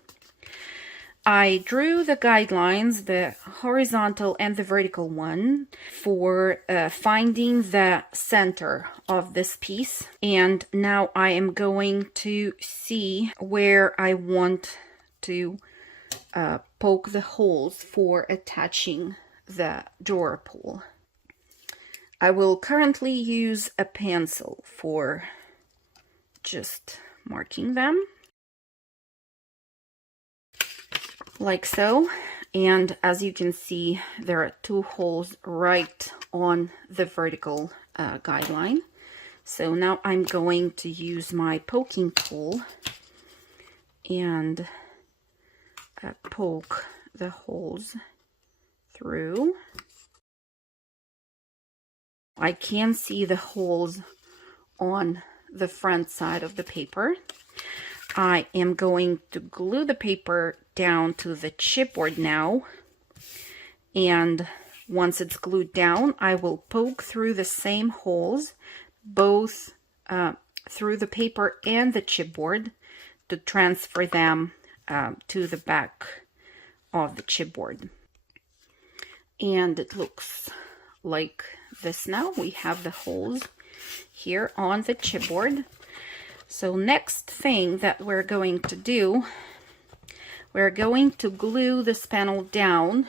I drew the guidelines, the horizontal and the vertical one, for finding the center of this piece. And now I am going to see where I want to poke the holes for attaching the drawer pull. I will currently use a pencil for just marking them, like so. And as you can see, there are 2 holes right on the vertical guideline. So now I'm going to use my poking tool and poke the holes through. I can see the holes on the front side of the paper. I am going to glue the paper down to the chipboard now, and once it's glued down, I will poke through the same holes, both through the paper and the chipboard, to transfer them to the back of the chipboard. And it looks like this now. We have the holes here on the chipboard. So next thing that we're going to do, we're going to glue this panel down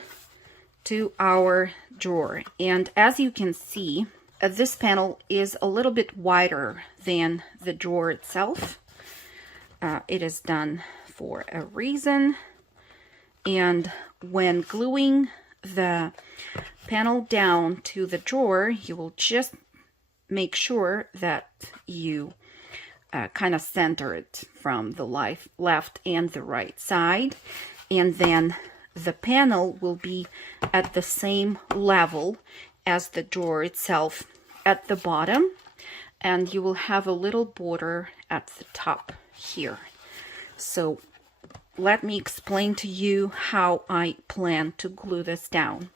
to our drawer. And as you can see, this panel is a little bit wider than the drawer itself. It is done for a reason. And when gluing the panel down to the drawer, you will just make sure that you kind of center it from the left and the right side, and then the panel will be at the same level as the drawer itself at the bottom, and you will have a little border at the top here. So let me explain to you how I plan to glue this down.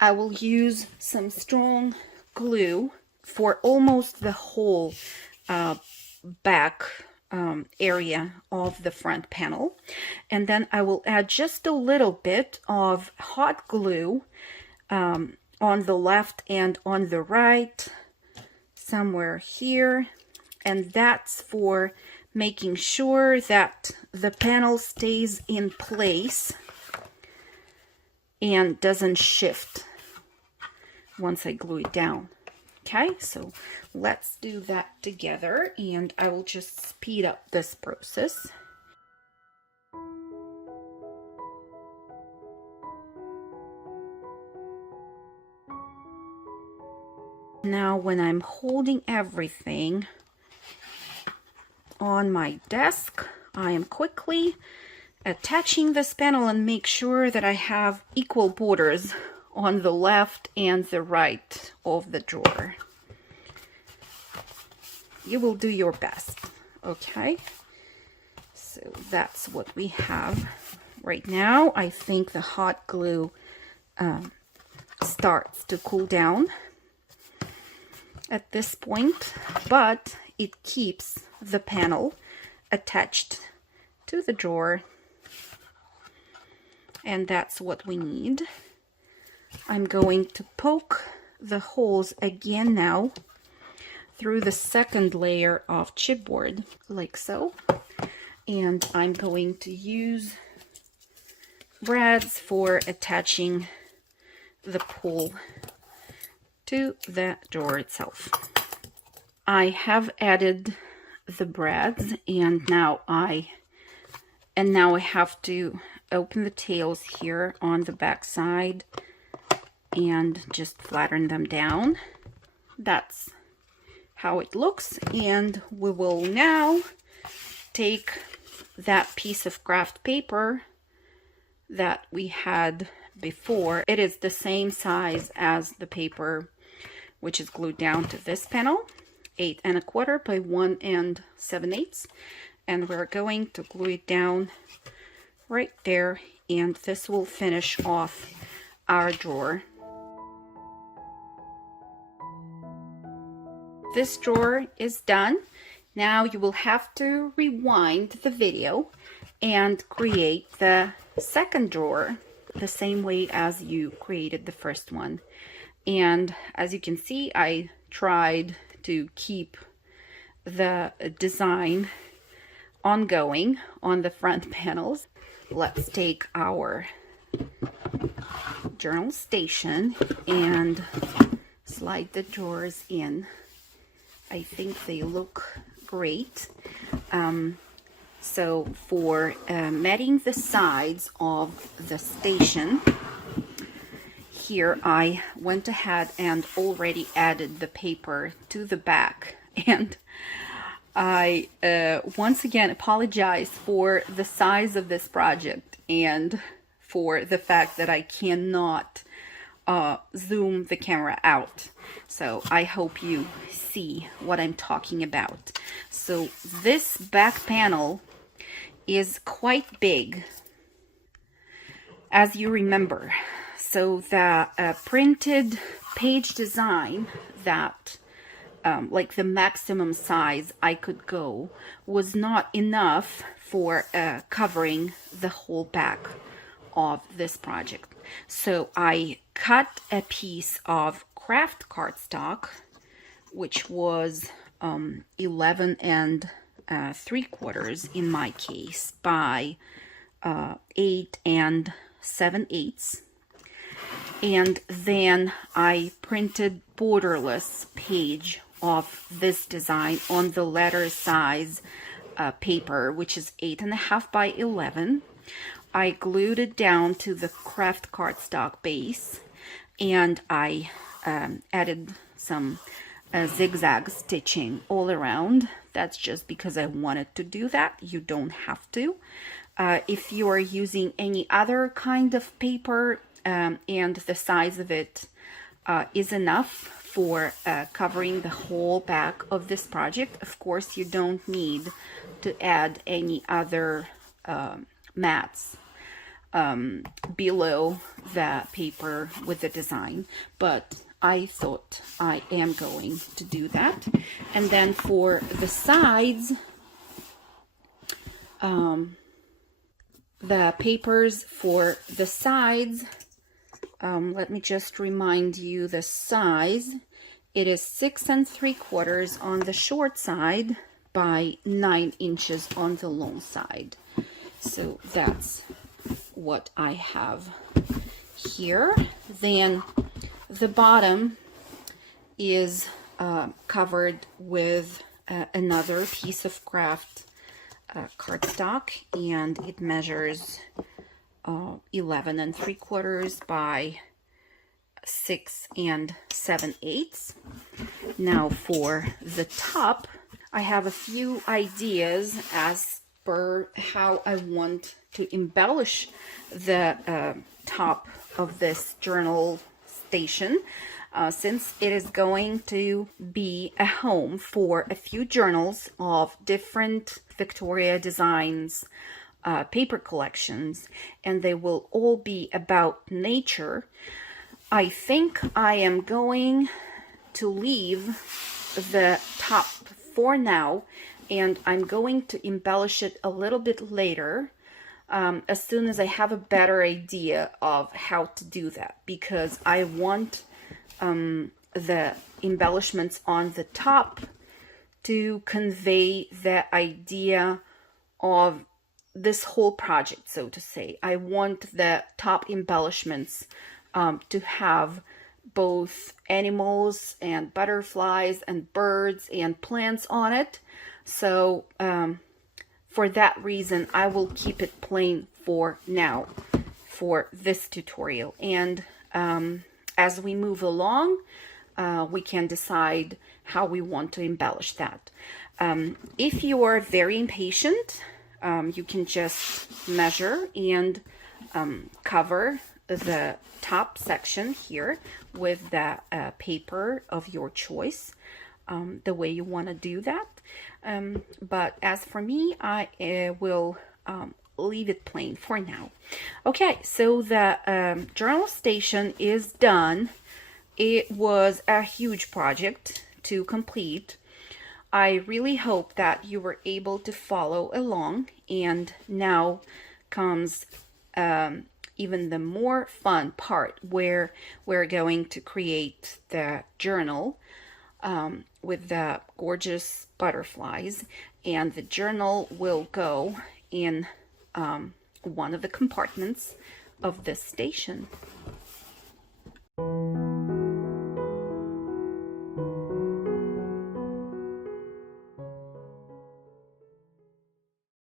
I will use some strong glue for almost the whole back area of the front panel, and then I will add just a little bit of hot glue on the left and on the right, somewhere here, and that's for making sure that the panel stays in place and doesn't shift once I glue it down. Okay, so let's do that together, and I will just speed up this process. Now, when I'm holding everything on my desk, I am quickly attaching this panel and make sure that I have equal borders on the left and the right of the drawer. You will do your best, okay? So that's what we have right now. I think the hot glue starts to cool down at this point, but it keeps the panel attached to the drawer, and that's what we need. I'm going to poke the holes again now through the second layer of chipboard, like so. And I'm going to use brads for attaching the pull to the drawer itself. I have added the brads, and now I have to open the tails here on the back side and just flatten them down. That's how it looks, and we will now take that piece of kraft paper that we had before. It is the same size as the paper which is glued down to this panel, 8 1/4 by 1 7/8, and we're going to glue it down right there, and this will finish off our drawer. This drawer is done. Now you will have to rewind the video and create the second drawer the same way as you created the first one. And as you can see, I tried to keep the design ongoing on the front panels. Let's take our journal station and slide the drawers in. I think they look great. So for matting the sides of the station, here I went ahead and already added the paper to the back And I once again apologize for the size of this project and for the fact that I cannot zoom the camera out. So I hope you see what I'm talking about. So this back panel is quite big, as you remember. So the printed page design that like the maximum size I could go was not enough for covering the whole back of this project. So I cut a piece of kraft cardstock, which was 11 3/4 in my case by 8 7/8. And then I printed borderless page of this design on the letter size paper, which is 8.5 by 11. I glued it down to the kraft cardstock base, and I added some zigzag stitching all around. That's just because I wanted to do that. You don't have to. If you are using any other kind of paper and the size of it is enough for covering the whole back of this project, of course you don't need to add any other mats below the paper with the design, but I thought I am going to do that. And then for the sides, the papers for the sides, let me just remind you the size. It is 6 3/4 on the short side by 9 inches on the long side. So that's what I have here. Then the bottom is covered with another piece of kraft cardstock, and it measures 11 3/4 by 6 7/8. Now for the top, I have a few ideas as per how I want to embellish the top of this journal station, since it is going to be a home for a few journals of different Victoria Designs paper collections, and they will all be about nature. I think I am going to leave the top for now, and I'm going to embellish it a little bit later, as soon as I have a better idea of how to do that, because I want the embellishments on the top to convey the idea of this whole project, so to say. I want the top embellishments to have both animals and butterflies and birds and plants on it. So for that reason, I will keep it plain for now for this tutorial. And as we move along, we can decide how we want to embellish that. If you are very impatient, you can just measure and cover the top section here with the paper of your choice, the way you want to do that. But as for me, I will leave it plain for now. Okay, so the journal station is done. It was a huge project to complete. I really hope that you were able to follow along, and now comes even the more fun part, where we're going to create the journal with the gorgeous butterflies, and the journal will go in one of the compartments of this station.